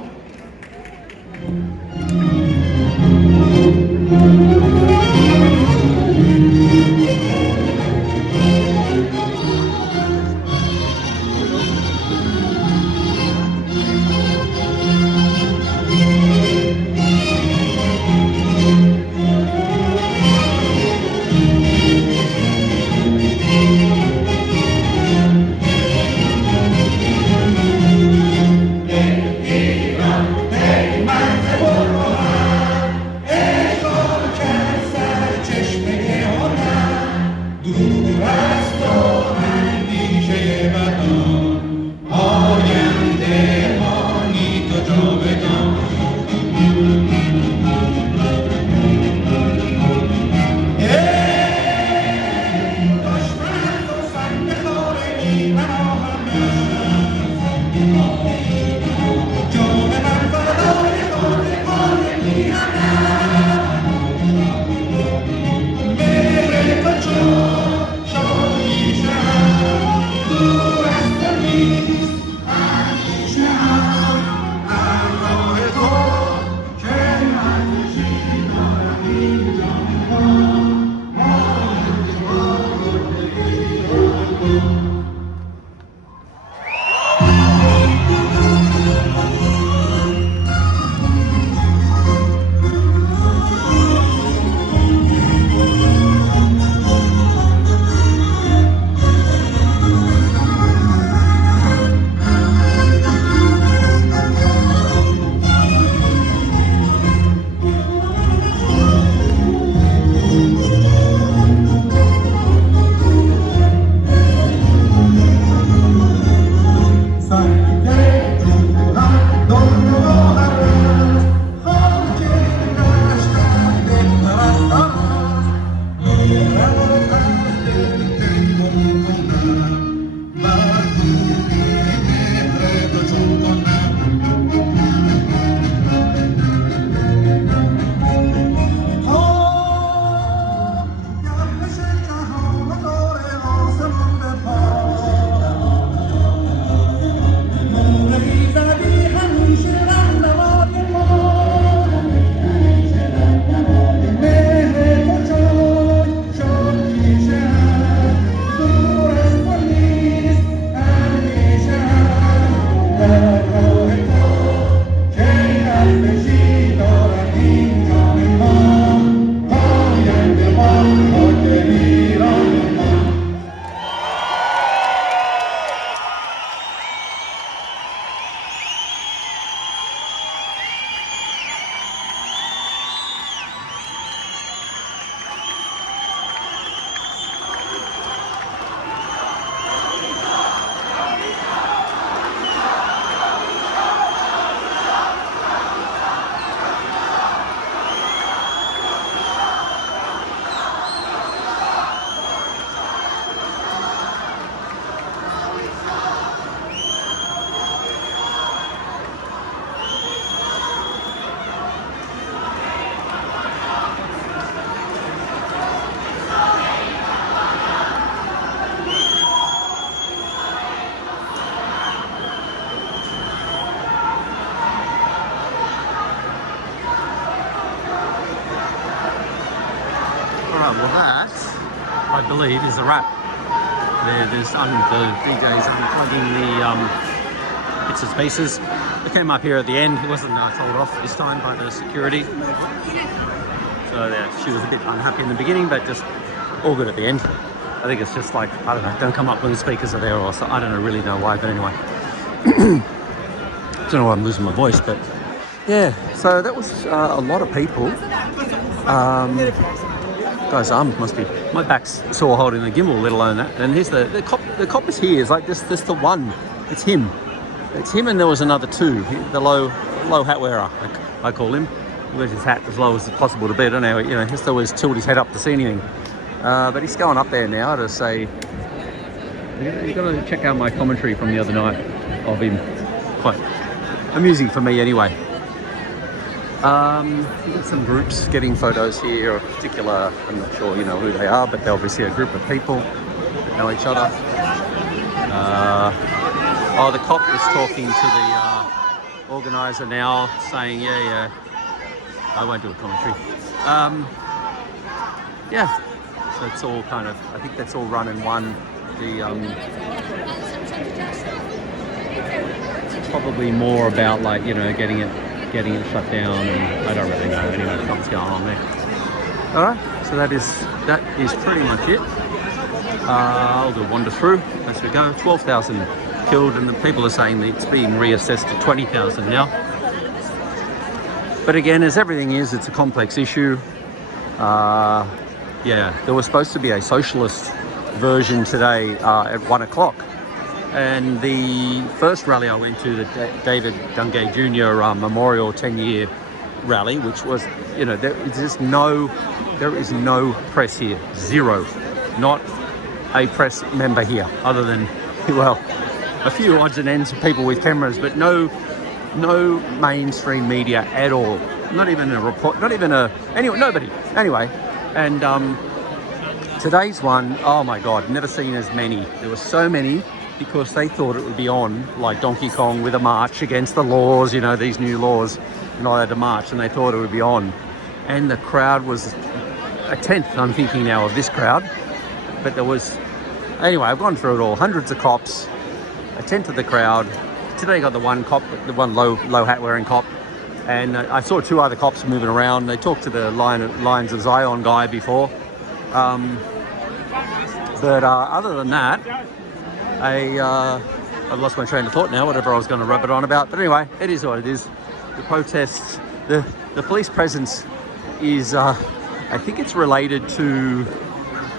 Well, that, I believe, is a wrap. The DJ's unplugging the bits and pieces. They came up here at the end. It wasn't told off this time by the security. So yeah, she was a bit unhappy in the beginning, but just all good at the end. I think it's just like, I don't know, don't come up when the speakers are there or so. I don't really know why, but anyway. Don't know why I'm losing my voice, but yeah. So that was a lot of people. Guy's arm must be, my back's sore holding the gimbal, let alone that. And here's the cop is here. It's like this the one. It's him. It's him, and there was another two. The low hat wearer, I call him. He wears his hat as low as it's possible to be. I don't know, he has to always tilt his head up to see anything. But he's going up there now to say, you've got to check out my commentary from the other night of him. Quite amusing for me anyway. We've got some groups getting photos here, a particular, I'm not sure who they are, but they're obviously a group of people that know each other. Oh, the cop was talking to the organiser now, saying, yeah, I won't do a commentary. Yeah, so it's all kind of, I think that's all run in one. It's probably more about, like, you know, getting it shut down, and I don't really know anyway what's going on there. All right, so that is pretty much it. I'll do a wander through as we go. 12,000 killed, and the people are saying that it's being reassessed to 20,000 now. But again, as everything is, it's a complex issue. Yeah, there was supposed to be a socialist version today at 1 o'clock. And the first rally I went to, the David Dungay Jr. Memorial 10-year rally, which was, you know, there is no press here, zero. Not a press member here, other than, well, a few odds and ends of people with cameras, but no mainstream media at all. Not even a report, nobody. Anyway, and today's one, oh my God, never seen as many. There were so many because they thought it would be on like Donkey Kong with a march against the laws, you know, these new laws, you're not allowed to march, and they thought it would be on. And the crowd was a tenth, I'm thinking now, of this crowd. But there was, anyway, I've gone through it all. Hundreds of cops, a tenth of the crowd. Today got the one cop, the one low hat wearing cop. And I saw two other cops moving around. They talked to the Lions of Zion guy before. But other than that, I've lost my train of thought now, whatever I was going to rub it on about. But anyway, it is what it is. The protests, the police presence is, I think it's related to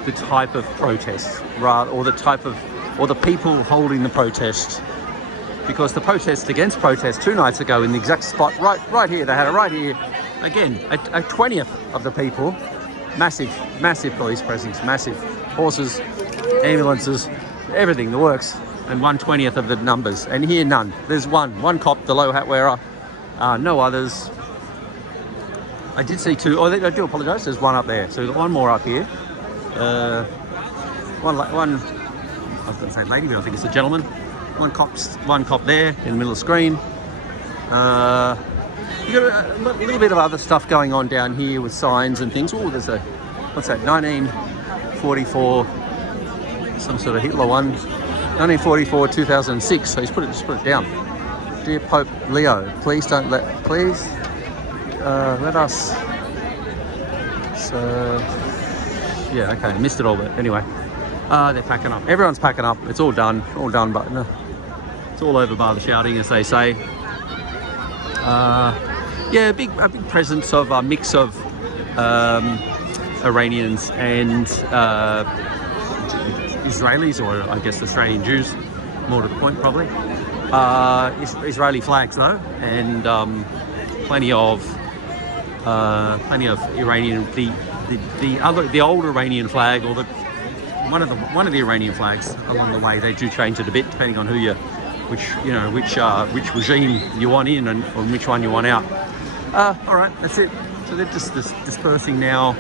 the type of protest, or the people holding the protest. Because the protest against protest 2 nights ago in the exact spot, right here, they had it right here. Again, a 20th of the people, massive police presence, massive horses, ambulances, everything, the works, and 1/20th of the numbers. And here, none. There's one cop, the low hat wearer, no others. I did see two. Oh, I do apologise. There's one up there. So we've got one more up here. One. I was going to say lady, but I think it's a gentleman. One cop there in the middle of the screen. You got a little bit of other stuff going on down here with signs and things. Oh, there's what's that? 1944, some sort of Hitler one. 1944, 2006. So he's just put it down. Dear Pope Leo, please let us. So yeah, okay, I missed it all, but anyway, they're packing up. Everyone's packing up. It's all done, but no, it's all over by the shouting, as they say. Yeah, a big presence of a mix of Iranians and Israelis, or I guess Australian Jews, more to the point probably. Israeli flags though, and plenty of Iranian, the old Iranian flag, or one of the Iranian flags along the way. They do change it a bit depending on which regime you want in and which one you want out. All right, that's it. So they're just dispersing now.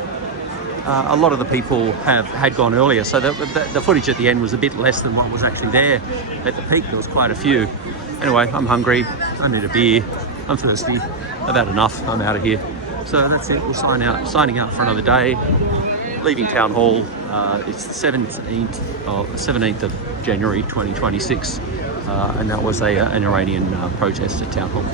A lot of the people had gone earlier, so the footage at the end was a bit less than what was actually there. At the peak, there was quite a few. Anyway, I'm hungry. I need a beer. I'm thirsty. I've had enough. I'm out of here. So that's it. We'll signing out for another day. Leaving Town Hall. It's the 17th of January 2026, and that was an Iranian protest at Town Hall.